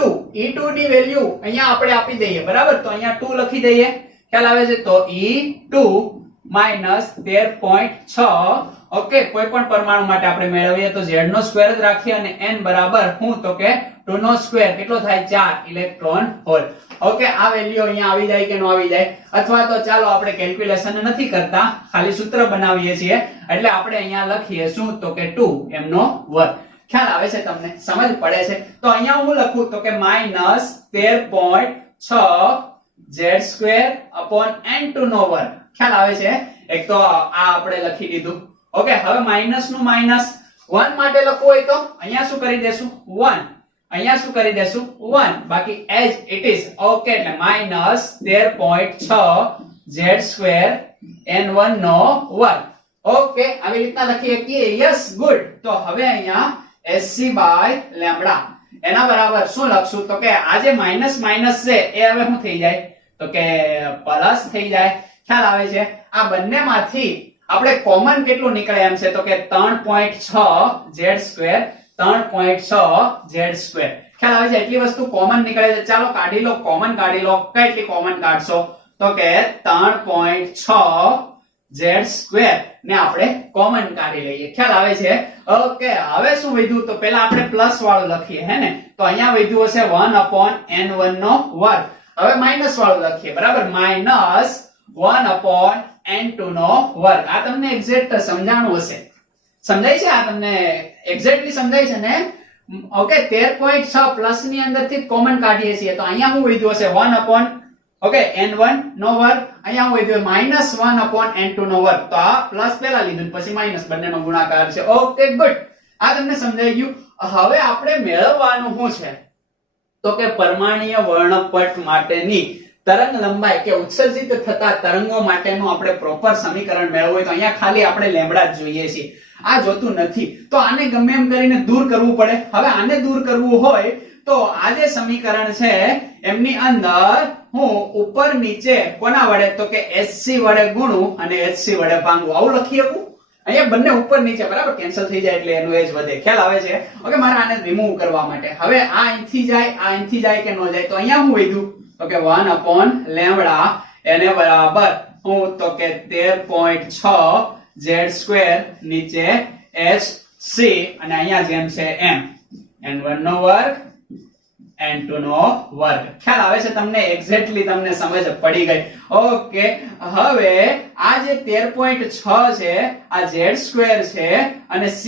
ની વેલ્યુ અહીંયા આપણે આપી દઈએ. બરાબર, તો અહીંયા 2 લખી દઈએ. ખ્યાલ આવે છે? તો E2 -13.6 ઓકે, કોઈ પણ પરમાણુ માટે આપણે મેળવીએ તો z નો સ્ક્વેર જ રાખીએ અને n બરાબર હું તો કે 2 નો સ્ક્વેર કેટલો થાય? 4 ઇલેક્ટ્રોન હોલ. ઓકે, આ વેલ્યુ અહીંયા આવી જાય કે નો આવી જાય? અથવા તો ચાલો આપણે કેલ્ક્યુલેશન નથી કરતા, ખાલી સૂત્ર બનાવીએ છીએ. એટલે આપણે અહીંયા લખીએ શું? તો કે 2 m નો વર્ગ. ખ્યાલ આવે છે તમને? સમજ પડે છે? તો અહીંયા હું લખું તો કે -13.6 z2 upon n2 નો વર્ગ. ખ્યાલ આવે છે? એક તો આ આપણે લખી દીધું. ઓકે, હવે માઈનસ નું માઈનસ 1 માટે લખવું હોય તો અહીંયા શું કરી દેશું? 1. અહીંયા શું કરી દેશું? 1. બાકી as it is. ઓકે, એટલે -13.6 z2 n1 નો વર્ગ. ઓકે, આવી રીતના લખી શકીએ. Yes, good. તો હવે અહીંયા Sc બાય લેમ્બડા એના બરાબર શું લખશું? તો કે આ જે માઈનસ માઈનસ છે એ હવે શું થઈ જાય? તો કે પ્લસ થઈ જાય. ખ્યાલ આવે છે? આ બંનેમાંથી આપણે કોમન કેટલું નીકળે એમ છે? તો કે 3.6 z2 3.6 z2. ખ્યાલ આવે છે? એટલી વસ્તુ કોમન નીકળે છે. ચાલો કાઢી લો, કોમન કાઢી લો. કેટલી કોમન કાઢશો? તો કે 3.6 z2 ને આપણે કોમન કાઢી લઈએ. ખ્યાલ આવે છે? ઓકે, હવે શું વધ્યું? તો પહેલા આપણે પ્લસ વાળું લખીએ હે ને? તો અહીંયા વધ્યું હશે 1 upon n1 નો વર્ગ. હવે માઈનસ વાળું લખીએ. બરાબર, -1 upon n2 નો વર્ગ. આ તમને એક્ઝેક્ટ સમજાણું હશે. સમજાય છે? આ તમને એક્ઝેક્ટલી સમજાય છે ને? ઓકે, 13.6 પ્લસ ની અંદરથી કોમન કાઢીએ છીએ તો અહીંયા શું વધ્યું હશે? 1 upon ઓકે n1 નો વર્ગ. અહીંયા હું વધ્યું -1 upon n2 નો વર્ગ. તો આ પ્લસ પહેલા લીધું પછી માઈનસ, બંનેનો ગુણાકાર છે. Okay, good. આ તમને સમજાઈ ગયું. હવે આપણે મેળવવાનું શું છે? તો કે પરમાણ્વીય વર્ણપટ માટેની તરંગ લંબાઈ કે ઉત્સર્જિત થતા તરંગો માટેનું આપણે પ્રોપર સમીકરણ મેળવવું હોય તો અહીંયા ખાલી આપણે લેમ્બડા જ જોઈએ છીએ. આ જોતું નથી તો આને ગમે એમ કરીને દૂર કરવું પડે. હવે આને દૂર કરવું હોય તો આ જે સમીકરણ છે એમની અંદર હું ઉપર નીચે કોના વડે? તો કે Hc વડે ગુણું અને Hc વડે ભાંગું. આવું લખી શકું? અહીંયા બંને ઉપર નીચે બરાબર કેન્સલ થઈ જાય એટલે એનું એજ વધે. ખ્યાલ આવે છે? ઓકે, મારે આને રિમૂવ કરવા માટે હવે આ અહીંથી જાય, આ અહીંથી જાય કે ન જાય? તો અહીંયા હું વધ્યું તો કે 1 upon લેમ્બડા એને બરાબર હું તો કે 13.6 z2 નીચે hc અને અહીંયા જેમ છે m n1 નો વર્ગ n2 નો વર્ગ. ખ્યાલ આવે છે તમને? એક્ઝેક્ટલી તમને સમજ પડી ગઈ. ઓકે, હવે આ જે 13.6 છે આ z2 છે અને c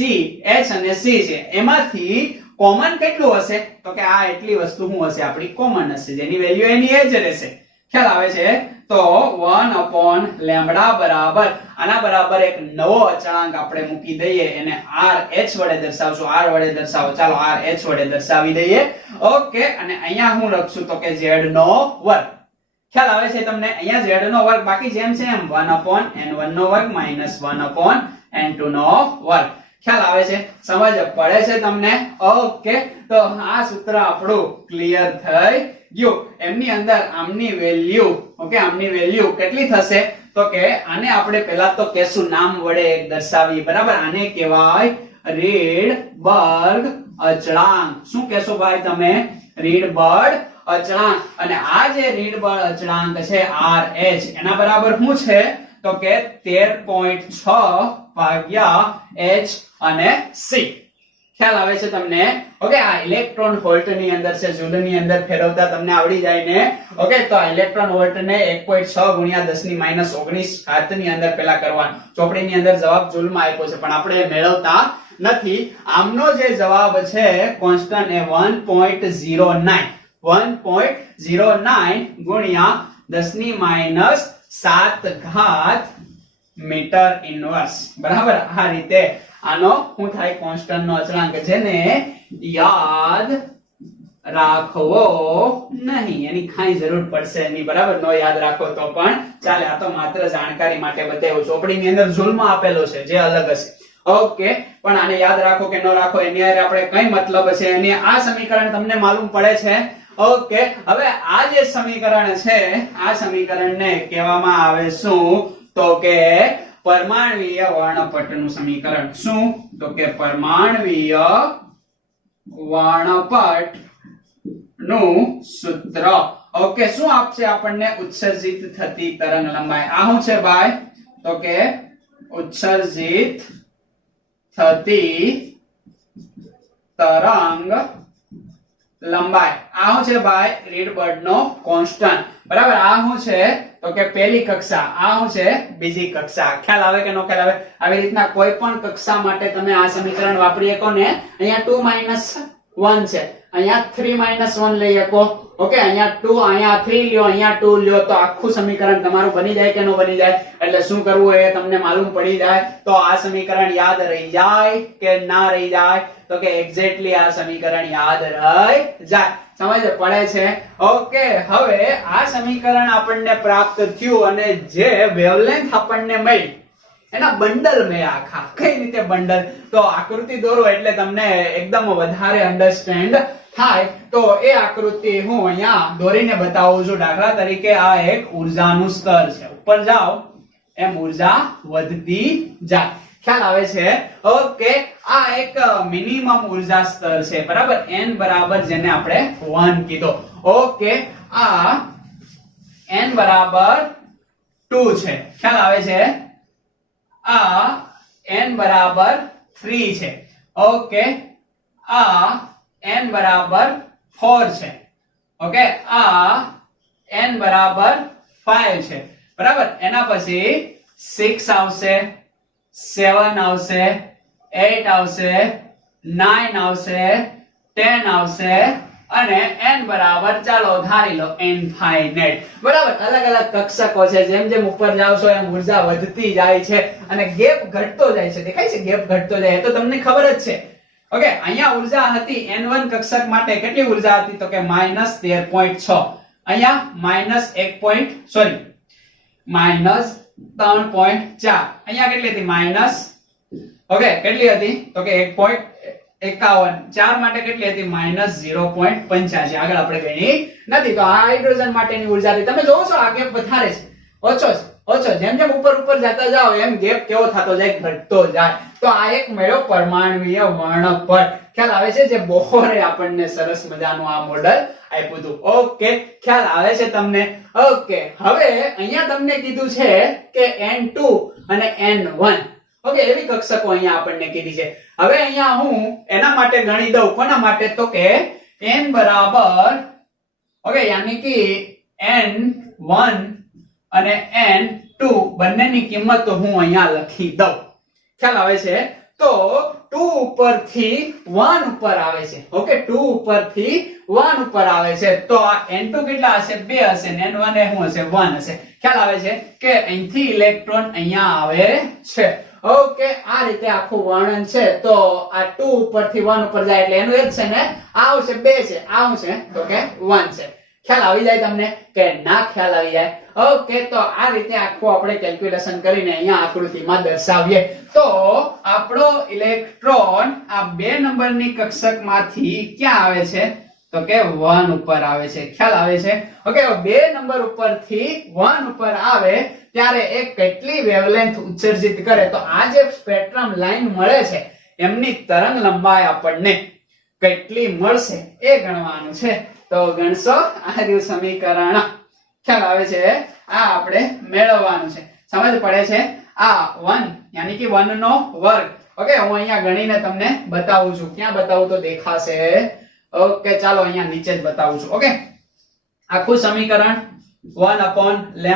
h અને c છે એમાંથી કોમન કેટલું હશે? તો કે આ એટલી વસ્તુ શું હશે? આપણી કોમન હશે, જેની વેલ્યુ એની એ જ રહેશે. ખ્યાલ આવે છે? તો 1 upon લેમ્બડા બરાબર આના બરાબર એક નવો અચળાંક આપણે મૂકી દઈએ, એને RH વડે દર્શાવશું. R વડે દર્શાવો. ચાલો RH વડે દર્શાવી દઈએ. ઓકે, અને અહીંયા હું લખશું તો કે z નો વર્ગ. ખ્યાલ આવે છે તમને? અહીંયા z નો વર્ગ બાકી જેમ છે એમ 1 upon n1 નો વર્ગ -1 upon n2 નો વર્ગ. ખ્યાલ આવે છે? સમજ પડે છે તમને? ઓકે, તો આ સૂત્ર આપણું ક્લિયર થઈ ગયું. એમની અંદર આમની વેલ્યુ ઓકે આમની વેલ્યુ કેટલી થશે? તો કે આને આપણે પહેલા તો કેશું નામ વડે એક દર્શાવી. બરાબર, આને કહેવાય રીડબર્ગ અચળાંક. શું કહેશો ભાઈ તમે? રીડબર્ગ અચળાંક. અને આ જે રીડબર્ગ અચળાંક છે RH એના બરાબર શું છે? તો કે 13.6 ભાગ્યા h અને c. ખ્યાલ આવે છે તમને? ઓકે, આ ઇલેક્ટ્રોન વોલ્ટ ની અંદર છે, જૂલ ની અંદર ફેરવતા તમને આવડી જાય ને. ઓકે, તો આ ઇલેક્ટ્રોન વોલ્ટ ને 1.6 ગુણ્યા 10⁻19 ઘાત ની અંદર પેલા કરવાનું. ચોપડીની અંદર જવાબ જૂલ માં આપ્યો છે, પણ આપણે મેળવતા નથી. આમનો જે જવાબ છે કોન્સ્ટન્ટ એ 1.09 ગુણ્યા 10⁻7 ઘાત મીટર ઇન્વર્સ. બરાબર, આ રીતે આનો શું થાય? કોન્સ્ટન્ટ નો અચળાંક, જેને યાદ રાખવો નહીં, એની કઈ જરૂર પડશે નહીં. બરાબર, નો યાદ રાખો તો પણ ચાલે. આ તો માત્ર જાણકારી માટે બતાવ્યું. ચોપડીની અંદર જૂલમાં આપેલો છે, જે અલગ હશે. ઓકે, પણ આને યાદ રાખો કે ન રાખો એની હારે આપણે કઈ મતલબ છે. એની આ સમીકરણ તમને માલુમ પડે છે. ઓકે, હવે આ જે સમીકરણ છે, આ સમીકરણને કહેવામાં આવે શું? તો કે પરમાણ્વીય વર્ણપટનું સમીકરણ. શું? તો કે પરમાણ્વીય વર્ણપટ નું સૂત્ર. ઓકે, શું આપશે આપણને? ઉત્સર્જિત થતી તરંગ લંબાઈ. આ શું છે ભાઈ? તો કે ઉત્સર્જિત થતી તરંગ લંબાઈ. આ શું છે ભાઈ? રીડબર્ડ નો કોન્સ્ટન્ટ. બરાબર, આ શું છે? તો કે પહેલી કક્ષા. આ શું છે? બીજી કક્ષા. ખ્યાલ આવે કે નો ખ્યાલ આવે? આવી રીતના કોઈ પણ કક્ષા માટે તમે આ સમીકરણ વાપરી શકો ને. અહીંયા 2 - 1 છે, અહીંયા 3 - 1 લઈ શકો. ઓકે, અહીંયા 2, અહીંયા 3 લ્યો, અહીંયા 2 લ્યો, તો આખું સમીકરણ તમારું બની જાય કે ન બની જાય? એટલે શું કરવું એ તમને માલુમ પડી જાય. તો આ સમીકરણ યાદ રહી જાય કે ના રહી જાય? તો કે એક્ઝેક્ટલી આ સમીકરણ યાદ રહી જાય. સમજ પડે છે? ઓકે, હવે આ સમીકરણ આપણને પ્રાપ્ત થયું અને જે વેવલેન્થ આપણને મળી એના બંડલ મેં આખા. કઈ રીતે બંડલ? તો આકૃતિ દોરો એટલે તમને એકદમ વધારે અન્ડરસ્ટેન્ડ થાય. તો એ આકૃતિ હું અહીંયા દોરીને બતાવું છું. દાખલા તરીકે આ એક ઉર્જાનું સ્તર છે. ઉપર જાઓ એમ ઉર્જા વધતી જાય. ખ્યાલ આવે છે? ઓકે, આ એક મિનિમમ ઉર્જા સ્તર છે. બરાબર, n બરાબર જેને આપણે 1 કીધો. ઓકે, આ n બરાબર 2 છે. ખ્યાલ આવે છે? આ n બરાબર 3 છે. ઓકે, આ n બરાબર 4 છે. ઓકે, આ n બરાબર 5 છે. બરાબર, એના પછી 6 આવશે, 7 આવશે, 8 આવશે, 9 આવશે, 10 આવશે અને n બરાબર ચાલો ધારી લો ઇન્ફાઇનાઇટ. બરાબર, અલગ અલગ કક્ષકો છે. જેમ જેમ ઉપર જાવ છો એમ ઉર્જા વધતી જાય છે અને ગેપ ઘટતો જાય છે. દેખાય છે ગેપ ઘટતો જાય? તો તમને ખબર જ છે. ઓકે, અહીંયા ઉર્જા હતી n1 કક્ષક માટે. કેટલી ઉર્જા હતી? તો કે -13.6. અહીંયા -3.4. અહીંયા કેટલી હતી? ઓકે, કેટલી હતી? તો કે 1.51. 4 માટે કેટલી હતી? -0.85. આગળ આપણે ગણી નથી. તો આ હાઇડ્રોજન માટેની ઉર્જા હતી. તમે જોવો છો આ ગેપ વધારે છે, ઓછો છે, ઓછો. જેમ જેમ ઉપર જતા જાઓ એમ ગેપ કેવો થતો જાય? ઘટતો જાય. તો આ એક મેળો પરમાણ્વીય વર્ણપટ. ખ્યાલ આવે છે? જે બોહરે આપણને સરસ મજાનું આ મોડલ આપ્યું હતું. ઓકે, ખ્યાલ આવે છે તમને? ઓકે, હવે અહીંયા તમને કીધું છે કે n2 અને n1. ઓકે, એવી કક્ષકો અહીંયા આપણને કીધી છે. હવે અહીંયા હું એના માટે ગણી દઉં. કોના માટે? તો કે n બરાબર, ઓકે, યાની કે n1 અને n2 બંનેની કિંમત હું અહીંયા લખી દઉં. ખ્યાલ આવે છે? તો 2 ઉપરથી 1 ઉપર આવે છે. ઓકે, 2 ઉપરથી 1 ઉપર આવે છે. તો આ n2 કેટલા હશે? 2 હશે ને n1 એ શું હશે? 1 હશે. ખ્યાલ આવે છે કે અહીંથી ઇલેક્ટ્રોન અહીંયા આવે છે. ઓકે, આ રીતે આખું વર્ણન છે. તો આ 2 ઉપરથી 1 ઉપર જાય એટલે એનું એક છે ને આ આવશે 2 છે, આ છે તો કે 1 છે. ખ્યાલ આવી જાય તમને કે ના ખ્યાલ આવી જાય? ઓકે, તો આ રીતે આખું આપણે કેલ્ક્યુલેશન કરીને અહીંયા આકૃતિમાં દર્શાવીએ. તો આપણો ઇલેક્ટ્રોન આ 2 નંબરની કક્ષકમાંથી ક્યાં આવે છે? તો કે 1 ઉપર આવે છે. ખ્યાલ આવે છે? ઓકે, 2 નંબર ઉપરથી 1 ઉપર આવે ત્યારે એ કેટલી વેવલેન્થ ઉત્સર્જિત કરે? તો આ જે સ્પેક્ટ્રમ લાઈન મળે છે એમની તરંગ લંબાઈ આપણને કેટલી મળશે એ ગણવાનું છે. તો ગણશો આ રહ્યું સમીકરણ. ખ્યાલ આવે છે? આ આપણે મેળવવાનું છે. સમજ પડે છે? આ 1 યાની કે 1 નો વર્ગ. ઓકે, હું અહીંયા ગણીને તમને બતાવું છું. ક્યાં બતાવું તો દેખાશે? ઓકે, ચાલો અહીંયા નીચે જ બતાવું છું. ઓકે, આખું સમીકરણ 1/λ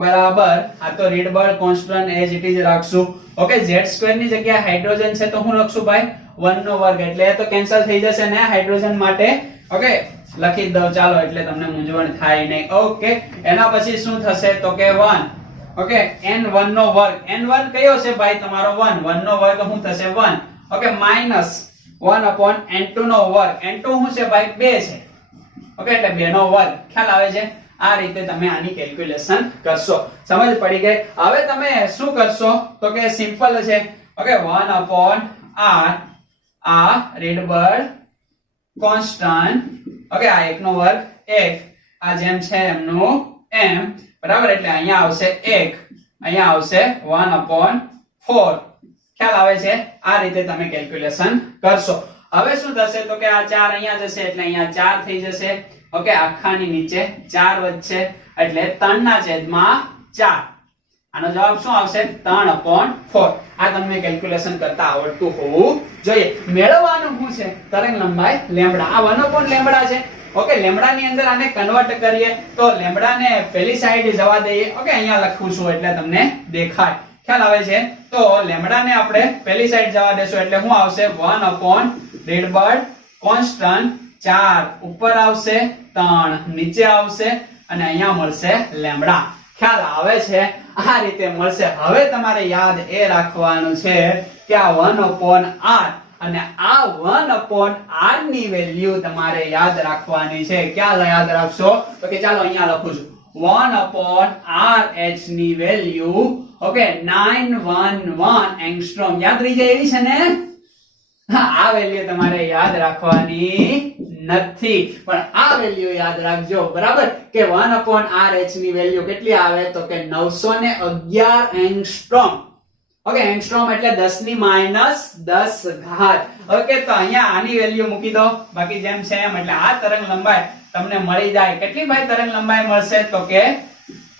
બરાબર આ તો Rydberg constant as it is રાખશું. ઓકે, z² ની જગ્યાએ હાઇડ્રોજન છે તો હું લખશું ભાઈ 1 નો વર્ગ, એટલે તો કેન્સલ થઈ જશે ને હાઇડ્રોજન માટે. ઓકે, લખી દઉં ચાલો, એટલે તમને મૂંઝવણ થાય નહીં. ઓકે, એના પછી શું થશે તો કે 1. ઓકે, n1 નો વર્ગ. n1 કયો છે ભાઈ તમારો 1. 1 નો વર્ગ શું થશે 1. ઓકે, માઈનસ 1/n2 નો વર્ગ. n2 શું છે ભાઈ 2 છે. ઓકે, એટલે 2 નો વર્ગ. ખ્યાલ આવે છે? આ રીતે તમે આની કેલ્ક્યુલેશન કરશો. સમજ પડી ગઈ? હવે તમે શું કરશો તો કે સિમ્પલ છે. ઓકે, 1/r આ રીડબર્ગ કોન્સ્ટન્ટ. ઓકે, આ 1 નો વર્ગ 1, આ જેમ છે એમનું એમ, બરાબર. એટલે અહીંયા આવશે 1, અહીંયા આવશે 1/4. ખ્યાલ આવે છે? આ રીતે તમે કેલ્ક્યુલેશન કરશો. હવે શું થશે તો કે આ 4 અહીંયા જશે એટલે અહીંયા 4 થઈ જશે. ઓકે, આખાની નીચે 4 વધશે એટલે 3/4. આનો જવાબ શું આવશે? 3/4. આ તમને કેલ્ક્યુલેશન કરતા આવડતું હોવું જોઈએ. મેળવવાનું શું છે? તરંગ લંબાઈ લેમ્બડા. આ 1/λ છે. ઓકે, લેમ્બડા ની અંદર આને કન્વર્ટ કરીએ તો લેમ્બડા ને પેલી સાઈડ જવા દઈએ. ઓકે, અહીંયા લખું છું એટલે તમને દેખાય. ખ્યાલ આવે છે? તો લેમ્બડા ને આપણે પેલી સાઈડ જવા દેશું એટલે શું આવશે? 1 રીડબર્ગ કોન્સ્ટન્ટ 4 ઉપર આવશે, 3 નીચે આવશે અને અહીંયા મળશે લેમ્બડા. ખ્યાલ આવે છે? આ રીતે મળશે. હવે તમારે યાદ એ રાખવાનું છે કે આ 1/r અને આ 1/r ની વેલ્યુ તમારે યાદ રાખવાની છે. ક્યાં યાદ રાખશો તો કે ચાલો અહીંયા લખું છું. 1/rh ની વેલ્યુ ઓકે 911 એંગસ્ટ્રોમ. યાદ રહી જાય એવી છે ને? આ વેલ્યુ તમારે યાદ રાખવાની નથી, પણ આ વેલ્યુ યાદ રાખજો. બરાબર કે 1/rh ની વેલ્યુ કેટલી આવે તો કે 911 એંગસ્ટ્રોમ. ઓકે, એંગસ્ટ્રોમ એટલે 10⁻10 ઘાત. ઓકે, તો અહીંયા આની વેલ્યુ મૂકી દો, બાકી જેમ છે એમ. એટલે આ તરંગ લંબાઈ તમને મળી જાય. કેટલી ભાઈ તરંગ લંબાઈ મળશે તો કે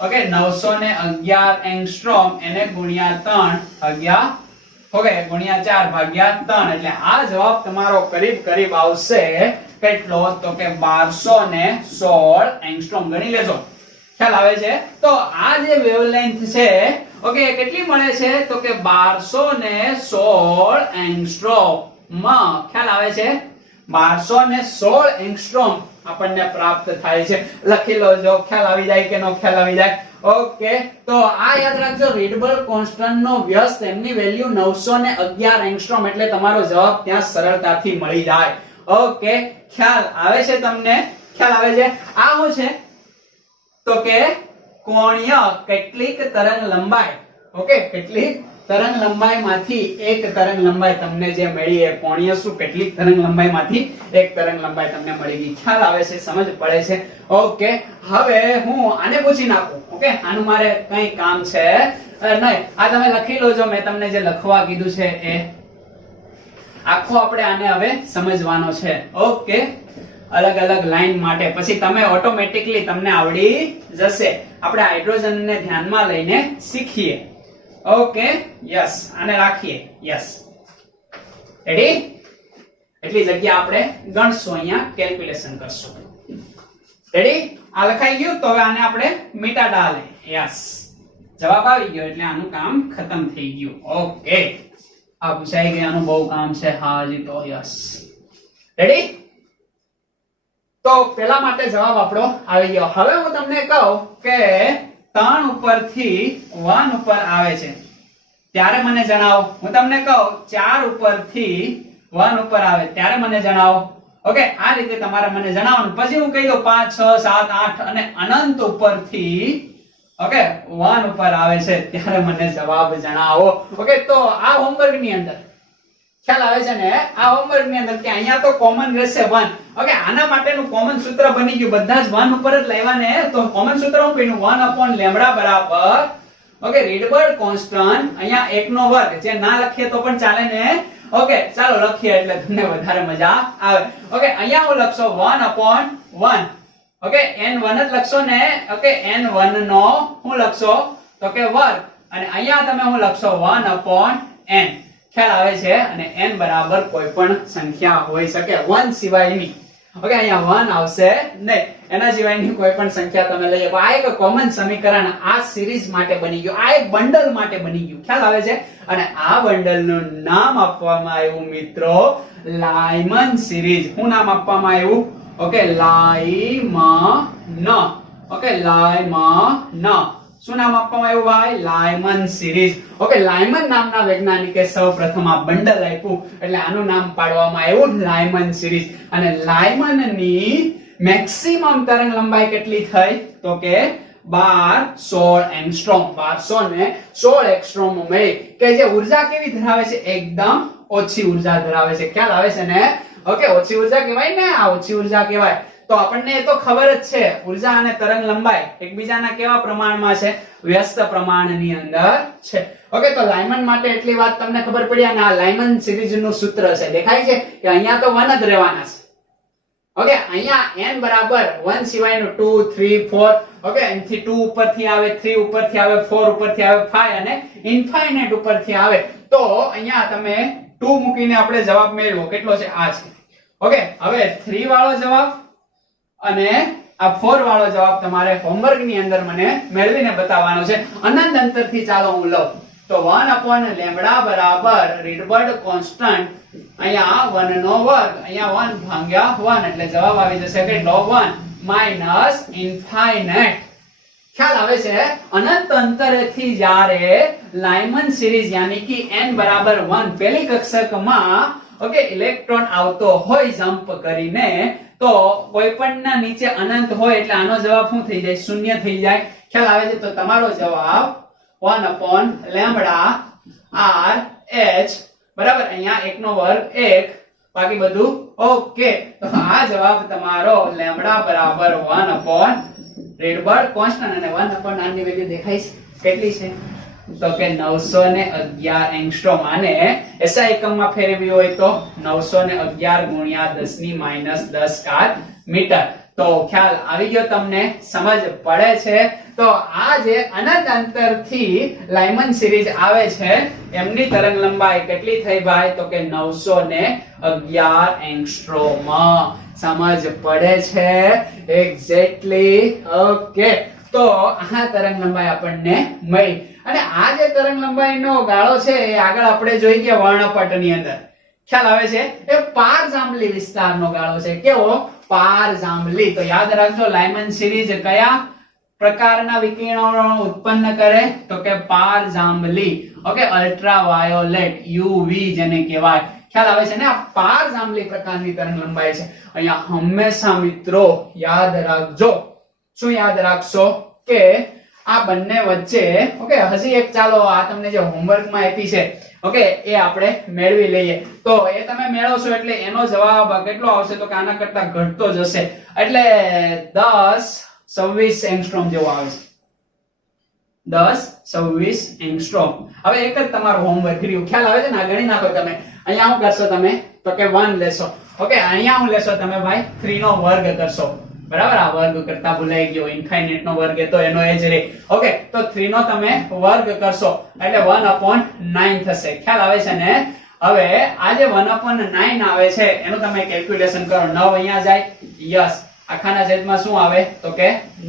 ઓકે 911 એંગસ્ટ્રોમ એને ગુણ્યા 3 ભાગ્યા ઓકે ગુણ્યા 4 ભાગ્યા 3 એટલે આ જવાબ તમારો કરીબ આવશે કેટલો તો કે 1216 એંગસ્ટ્રોમ. ગણી લેજો. ખ્યાલ આવે છે? તો આ જે વેવલેન્થ છે ઓકે કેટલી મળે છે તો કે 1216 એંગસ્ટ્રોમ. ખ્યાલ આવે છે? 1216 એંગસ્ટ્રોમ આપણને પ્રાપ્ત થાય છે. લખી લો જો. ખ્યાલ આવી જાય કે નો ખ્યાલ આવી જાય? ઓકે, તો આ યાદ રાખજો. રીડબર્ગ કોન્સ્ટન્ટ નો વ્યસ્ત એમની વેલ્યુ 911 એંગસ્ટ્રોમ એટલે તમારો જવાબ ત્યાં સરળતાથી મળી જાય. ઓકે, ખ્યાલ આવે છે તમને? ખ્યાલ આવે છે? આ શું છે તો કે કોણીય કેટલીક તરંગ લંબાઈ. ઓકે, કેટલીક તરંગ લંબાઈમાંથી એક તરંગ લંબાઈ તમને જે મળી એ કોણીય શું કેટલીક તરંગ લંબાઈમાંથી એક તરંગ લંબાઈ તમને મળી ગઈ. ખ્યાલ આવે છે? સમજ પડે છે? ઓકે, હવે હું આને પૂછી નાખું. ઓકે, આનું મારે કઈ કામ છે નહીં. આ તમે લખી લો જો. મેં તમને જે લખવા કીધું છે એ આખો આપણે આને હવે સમજવાનો છે. ઓકે, અલગ અલગ લાઈન માટે પછી તમે ઓટોમેટિકલી તમને આવડી જશે. આપણે હાઇડ્રોજન ને ધ્યાનમાં લઈને શીખીએ. ઓકે, યસ, આને રાખીએ. Yes, ready? એટલી જગ્યા આપણે ગણશું, અહીંયા કેલ્ક્યુલેશન કરશું. રેડી? આ લખાઈ ગયું તો હવે આને આપણે મીટા ડાલે. યસ, જવાબ આવી ગયો એટલે આનું કામ ખતમ થઈ ગયું. ઓકે, આ પૂછાઈ ગયાનું બહુ કામ છે. હા જી, તો યસ. રેડી? તો પેલા માટે જવાબ આપણો આવી ગયો. હવે હું તમને કહું કે 3 ઉપરથી 1 ઉપર આવે છે ત્યારે મને જણાવો. હું તમને કહું 4 ઉપરથી 1 ઉપર આવે ત્યારે મને જણાવો. ઓકે, આ રીતે તમારે મને જણાવવાનું. પછી હું કહી દઉં 5 6 7 8 અને અનંત ઉપરથી ઓકે 1 ઉપર આવે છે ત્યારે મને જવાબ જણાવો. ઓકે, તો આ હોમવર્ક ની અંદર ખ્યાલ આવે છે ને? આ હોમવર્ક ની અંદર કે અહીંયા તો કોમન રહેશે 1. ઓકે, આના માટેનું કોમન સૂત્ર બની ગયું. બધા જ 1 ઉપર જ લાવ્યા ને, તો કોમન સૂત્ર હું કહ્યું 1/λ બરાબર ઓકે રીડબર્ગ કોન્સ્ટન્ટ અહીંયા 1 નો વર્ગ. જે ના લખીએ તો પણ ચાલે ને? ઓકે, ચાલો લખીએ એટલે તમને વધારે મજા આવે. ઓકે, અહીંયા હું લખશો 1/1. ઓકે, n1 જ લખશો ને? ઓકે, n1 નો હું લખશો તો કે વર્ગ, અને અહીંયા તમે હું લખશો 1/n. ખ્યાલ આવે છે? અને n બરાબર કોઈ પણ સંખ્યા હોઈ શકે, 1 સિવાયની. ઓકે, અહીંયા 1 આવશે નહીં, એના સિવાયની કોઈ પણ સંખ્યા તમે લઈ શકો. આ એક કોમન સમીકરણ આ સિરીઝ માટે બની ગયું, આ એક બંડલ માટે બની ગયું. ખ્યાલ આવે છે? અને આ બંડલનું નામ આપવામાં આવ્યું મિત્રો લાયમન સિરીઝ. શું નામ આપવામાં આવ્યું? ઓકે, લાયમન. ઓકે, લાયમન. શું નામ આપવામાં આવ્યું ભાઈ? લાયમન સિરીઝ. ઓકે, લાયમન નામના વૈજ્ઞાનિકે સૌપ્રથમ આ બંડલ આપ્યું, એટલે આનું નામ પાડવામાં આવ્યું લાયમન સિરીઝ. અને લાયમનની મેક્સિમમ તરંગ લંબાઈ કેટલી થઈ? તો કે 1216 એંગસ્ટ્રોમ. 1216 એંગસ્ટ્રોમ મળી, કે જે ઉર્જા કેવી ધરાવે છે? એકદમ ઓછી ઉર્જા ધરાવે છે. ખ્યાલ આવે છે ને? ઓકે, ઓછી ઉર્જા કહેવાય ને, આ ઓછી ઉર્જા કહેવાય. તો આપણને એ તો ખબર જ છે, ઉર્જા અને તરંગ લંબાઈ એકબીજાના કેવા પ્રમાણમાં છે? વ્યસ્ત પ્રમાણની અંદર છે. ઓકે, તો લાયમન માટે એટલી વાત તમને ખબર પડી. અને આ લાયમન સિરીઝનું સૂત્ર છે, દેખાય છે કે અહીંયા તો 1 જ રહેવાના છે. ઓકે, અહીંયા n બરાબર 1 સિવાયનું 2 3 4. ઓકે, અહીંથી 2 ઉપરથી આવે, 3 ઉપરથી આવે, 4 ઉપરથી આવે, 5 અને ઇન્ફાઇનાઇટ ઉપરથી આવે. તો અહીંયા તમે 2 મૂકીને આપણે જવાબ મેળવો કેટલો છે? આ છે. ઓકે, હવે 3 વાળો જવાબ અને આ 4 વાળો જવાબ તમારે હોમવર્ક ની અંદર મને મેળવીને બતાવવાનો છે. અનંત અંતરથી ચાલો હું લઉં તો 1/λ બરાબર રીડબર્ડ કોન્સ્ટન્ટ, અહીંયા 1 નો વર્ગ, અહીંયા 1 ભાગ્યા 1, એટલે જવાબ આવી જશે કે 1 માઈનસ ઇન્ફાઇનાઇટ. ખ્યાલ આવે છે? અનંત અંતરેથી જ્યારે લાયમન સિરીઝ યાની કે n બરાબર 1 પહેલી કક્ષકમાં ઓકે ઇલેક્ટ્રોન આવતો હોય જમ્પ કરીને, તો કોઈ પણ ના નીચે અનંત હોય એટલે આનો જવાબ શું થઈ જાય? શૂન્ય થઈ જાય. ખ્યાલ આવે છે? તો તમારો જવાબ 1/λ RH બરાબર, અહીંયા 1 નો વર્ગ 1, બાકી બધું ઓકે. તો આ જવાબ તમારો લેમ્બડા બરાબર 1 રીડબર્ડ કોન્સ્ટન્ટ, અને 1/r ની વેલ્યુ દેખાય છે કેટલી છે? તો કે 911 એંગસ્ટ્રોમ. આને SI એકમમાં ફેરવી હોય તો 911 ગુણ્યા 10 ની -10 મીટર. તો ખ્યાલ આવી ગયો તમને? સમજ પડે છે? તો આ જે અનંત અંતરથી લાયમન સિરીઝ આવે છે એમની તરંગ લંબાઈ કેટલી થઈ ભાઈ? તો કે 911 એંગસ્ટ્રોમ. સમજ પડે છે? એક્ઝેક્ટલી. ઓકે, તો આ તરંગ લંબાઈ આપણને મળી. અને આ જે તરંગ લંબાઈનો ગાળો છે એ આગળ આપણે જોઈ ગયા વર્ણપટની અંદર. ખ્યાલ આવે છે? એ પાર જાંબલી વિસ્તારનો ગાળો છે. કેવો? પાર જાંબલી. તો યાદ રાખજો, લાયમન સિરીઝ કયા પ્રકારના વિકિરણો ઉત્પન્ન કરે? તો કે પાર જાંબલી. ઓકે, અલ્ટ્રાવાયોલેટ UV જેને કહેવાય. ખ્યાલ આવે છે ને? આ પાર જાંબલી પ્રકારની તરંગ લંબાઈ છે. અહીંયા હંમેશા મિત્રો યાદ રાખજો. શું યાદ રાખશો? કે આ બંને વચ્ચે ઓકે હજી એક ચાલો આ તમને જે હોમવર્ક માં આપી છે ઓકે એ આપણે મેળવી લઈએ. તો એ તમે મેળવશો એટલે એનો જવાબ કેટલો આવશે? તો કે આના કરતા ઘટતો જશે, એટલે 10-26 એંગસ્ટ્રોમ જેવો આવે છે. 10-26 એંગસ્ટ્રોમ. હવે એક જ તમારું હોમવર્ક રહ્યું. ખ્યાલ આવે છે ને? આ ગણી નાખો તમે. અહીંયા શું કરશો તમે? તો કે 1 લેશો. ઓકે, અહીંયા શું લેશો તમે ભાઈ? 3 નો વર્ગ કરશો. બરાબર, આ વર્ગ કરતા ભૂલાઈ ગયો, ઇન્ફાઇનાઇટ નો વર્ગ તો એનો એ જ રહે. ઓકે, તો 3 નો તમે વર્ગ કરશો એટલે 1/9 થશે. ખ્યાલ આવે છે ને? હવે આ જે 1/9 આવે છે એનું તમે કેલ્ક્યુલેશન કરો. 9 અહીંયા જાય, યસ. આખાના છેદમાં શું આવે? તો કે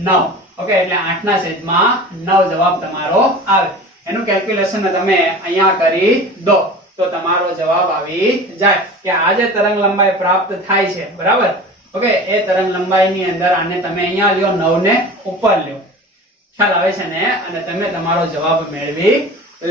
9. ઓકે, એટલે 8/9 જવાબ તમારો આવે. એનું કેલ્ક્યુલેશન તમે અહીંયા કરી દો તો તમારો જવાબ આવી જાય કે આ જે તરંગ લંબાઈ પ્રાપ્ત થાય છે બરાબર. ઓકે, એ તરંગ લંબાઈની અંદર આને તમે અહીંયા લ્યો, 9 ને ઉપર લ્યો. ખ્યાલ આવે છે ને? અને તમે તમારો જવાબ મેળવી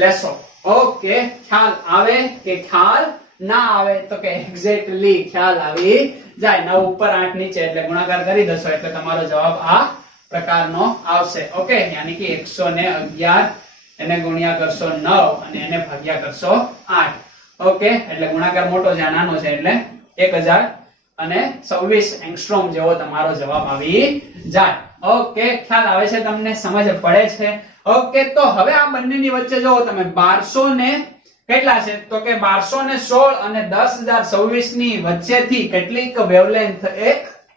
લેશો. ઓકે, ખ્યાલ આવે કે ખ્યાલ ના આવે? તો કે એક્ઝેક્ટલી ખ્યાલ આવી જાય. 9 ઉપર 8 નીચે એટલે ગુણાકાર કરી દશો એટલે તમારો જવાબ આ પ્રકારનો આવશે. ઓકે, યાની કે 111 એને ગુણ્યા કરશો 9 અને એને ભાગ્યા કરશો 8. ઓકે, એટલે ગુણાકાર મોટો છે, નાનો છે એટલે 1026 એંગસ્ટ્રોમ જેવો તમારો જવાબ આવી જાય. ઓકે, ખ્યાલ આવે છે તમને? સમજ પડે છે? ઓકે, તો હવે આ બંનેની વચ્ચે જો તમે 1200 ને કેટલા છે? તો કે 1216 અને 10026 ની વચ્ચેથી કેટલીક વેવલેન્થ એ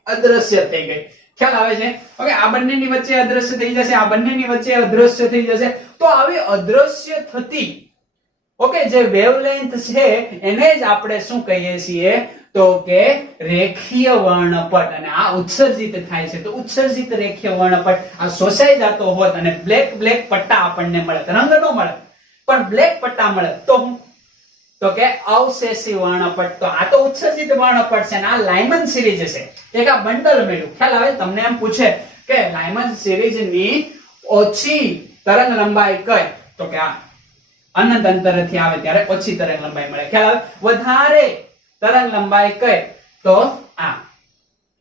અદ્રશ્ય થઈ ગઈ. ખ્યાલ આવે છે? ઓકે, આ બંનેની વચ્ચે અદ્રશ્ય થઈ જશે, આ બંનેની વચ્ચે અદ્રશ્ય થઈ જશે. તો આવી અદ્રશ્ય થતી ઓકે જે વેવલેન્થ છે એને જ આપણે શું કહીએ છીએ? તો કે રેખીય વર્ણપટ. અને આ ઉત્સર્જિત થાય છે તો ઉત્સર્જિત રેખીય વર્ણપટ આ શોષાઈ જતો હોત અને બ્લેક પટ્ટા આપણને મળે, રંગ ન મળે પણ બ્લેક પટ્ટા મળે તો તો કે અવશેષી વર્ણપટ. તો આ તો ઉત્સર્જિત વર્ણપટ છે અને આ લાયમન સિરીઝ છે. એક આ બંડલ મળ્યું. ખ્યાલ આવે? તમને એમ પૂછે કે લાયમન સિરીઝની ઓછી તરંગ લંબાઈ કઈ? તો કે આ અનંત અંતરથી આવે ત્યારે ઓછી તરંગ લંબાઈ મળે. ખ્યાલ આવે? વધારે તરંગ લંબાઈ કઈ? તો આ,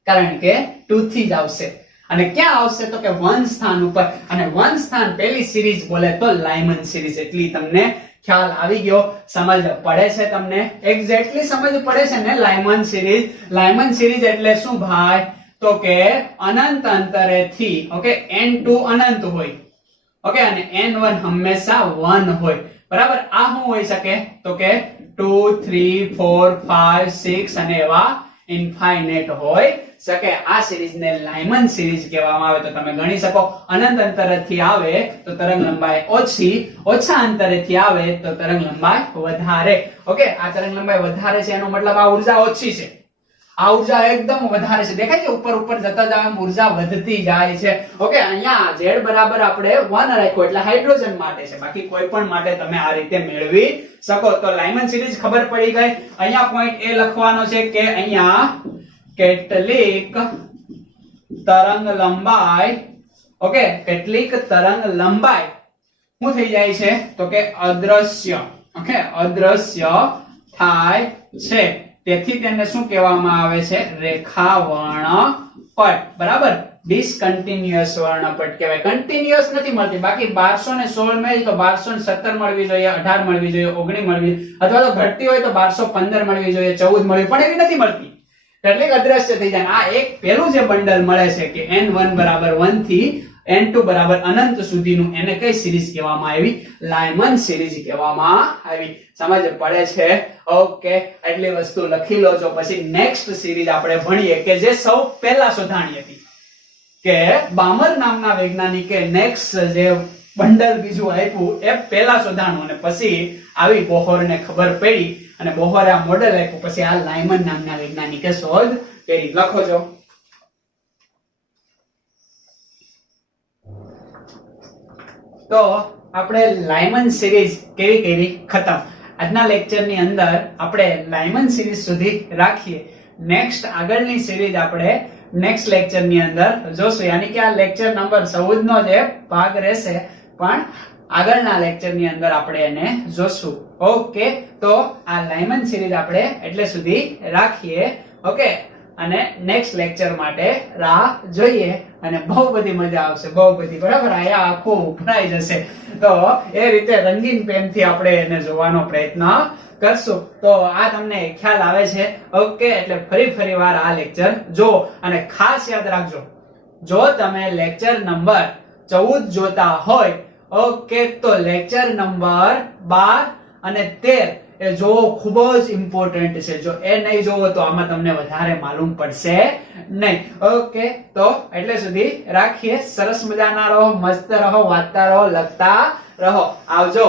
કારણ કે 2 થી જ આવશે. અને ક્યાં આવશે? તો કે 1 સ્થાન ઉપર. અને 1 સ્થાન પહેલી સિરીઝ બોલે તો લાયમન સિરીઝ. એટલી તમને ખ્યાલ આવી ગયો? સમજ પડે છે તમને? એક્ઝેક્ટલી સમજ પડે છે ને? લાયમન સિરીઝ. લાયમન સિરીઝ એટલે શું ભાઈ? તો કે અનંત અંતરેથી ઓકે n2 અનંત હોય ઓકે અને n1 હંમેશા 1 હોય. બરાબર? આ શું હોઈ શકે? તો કે 2 3 4 5 6 અને એવા ઇન્ફાઇનાઇટ હોય શકે. આ સિરીઝને લાયમન સિરીઝ કહેવામાં આવે. તો તમે ગણી શકો અનંત અંતરેથી આવે તો તરંગ લંબાઈ ઓછી, ઓછા અંતરેથી આવે તો તરંગ લંબાઈ વધારે. ઓકે, આ તરંગ લંબાઈ વધારે છે એનો મતલબ આ ઉર્જા ઓછી છે, આ ઉર્જા એકદમ વધારે છે. દેખાય છે? ઉપર ઉપર જતા જ ઉર્જા વધતી જાય છે. ઓકે, અહીંયા z બરાબર આપણે 1 રાખ્યો એટલે હાઇડ્રોજન માટે છે, બાકી કોઈ પણ માટે તમે આ રીતે મેળવી શકો. તો લાયમન સિરીઝ ખબર પડી ગઈ. અહીંયા પોઈન્ટ એ લખવાનો છે કે અહીંયા કેટલીક તરંગ લંબાઈ ઓકે કેટલીક તરંગ લંબાઈ શું થઈ જાય છે? તો કે અદ્રશ્ય ઓકે અદ્રશ્ય થાય છે. તેથી તેને શું કહેવામાં આવે છે? રેખા વર્ણપટ. બરાબર? ડિસકન્ટિન્યુઅસ વર્ણપટ કહેવાય. કન્ટિન્યુઅસ નથી મળતી. બાકી 1216 મળી તો 1217 મળવી જોઈએ, 18 મળવી જોઈએ, 19 મળવી, અથવા તો ઘટતી હોય તો 1215 મળવી જોઈએ, 14 મળવી, પણ એવી નથી મળતી. કેટલીક અદ્રશ્ય થઈ જાય. આ એક પેલું જે બંડલ મળે છે કે n1 બરાબર 1 થી n2 બરાબર અનંત સુધીનું, એને કઈ સિરીઝ કહેવામાં આવી? લાયમન સિરીઝ કહેવામાં આવી. સમજ પડે છે? ઓકે, એટલી વસ્તુ લખી લો છો. પછી નેક્સ્ટ સિરીઝ આપણે ભણીએ કે જે સૌ પહેલા શોધાણી હતી કે બામર નામના વૈજ્ઞાનિકે નેક્સ્ટ જે બંડલ બીજું આપ્યું એ પહેલા શોધાણું અને પછી આવી બોહરને ખબર પડી અને બોહરે આ મોડેલ આપ્યું. પછી આ લાયમન નામના વૈજ્ઞાનિકે શોધ કરી. લખો છો. તો આપણે લાયમન સિરીઝ કેવી કરી? ખતમ. આજના લેક્ચરની અંદર આપણે લાયમન સિરીઝ સુધી રાખીએ. નેક્સ્ટ આગળની સિરીઝ આપણે નેક્સ્ટ લેક્ચરની અંદર જોશું. યાની કે આ લેક્ચર નંબર 14 નો જે ભાગ રહેશે પણ આગળના લેક્ચરની અંદર આપણે એને જોશું. ઓકે, તો આ લાયમન સિરીઝ આપણે એટલે સુધી રાખીએ. ઓકે, અને નેક્સ્ટ લેક્ચર માટે રાહ જોઈએ અને બહુ બધી મજા આવશે, બહુ બધી. બરાબર? આયા આખું ઉભરાઈ જશે. તો એ રીતે રંગીન પેન થી આપણે એને જોવાનો પ્રયત્ન કરશું. તો આ તમને ખ્યાલ આવે છે? ઓકે, એટલે ફરી વાર આ લેક્ચર જો અને ખાસ યાદ રાખજો, જો તમે લેક્ચર નંબર 14 જોતા હોય ઓકે તો લેક્ચર નંબર 12 અને 13 એ જોવો ખૂબ જ ઇમ્પોર્ટન્ટ છે. જો એ નહીં જોવો તો આમાં તમને વધારે માલુમ પડશે નહીં. ઓકે, તો એટલે સુધી રાખીએ. સરસ મજાના રહો, મસ્ત રહો, વાંચતા રહો, લખતા રહો. આવજો.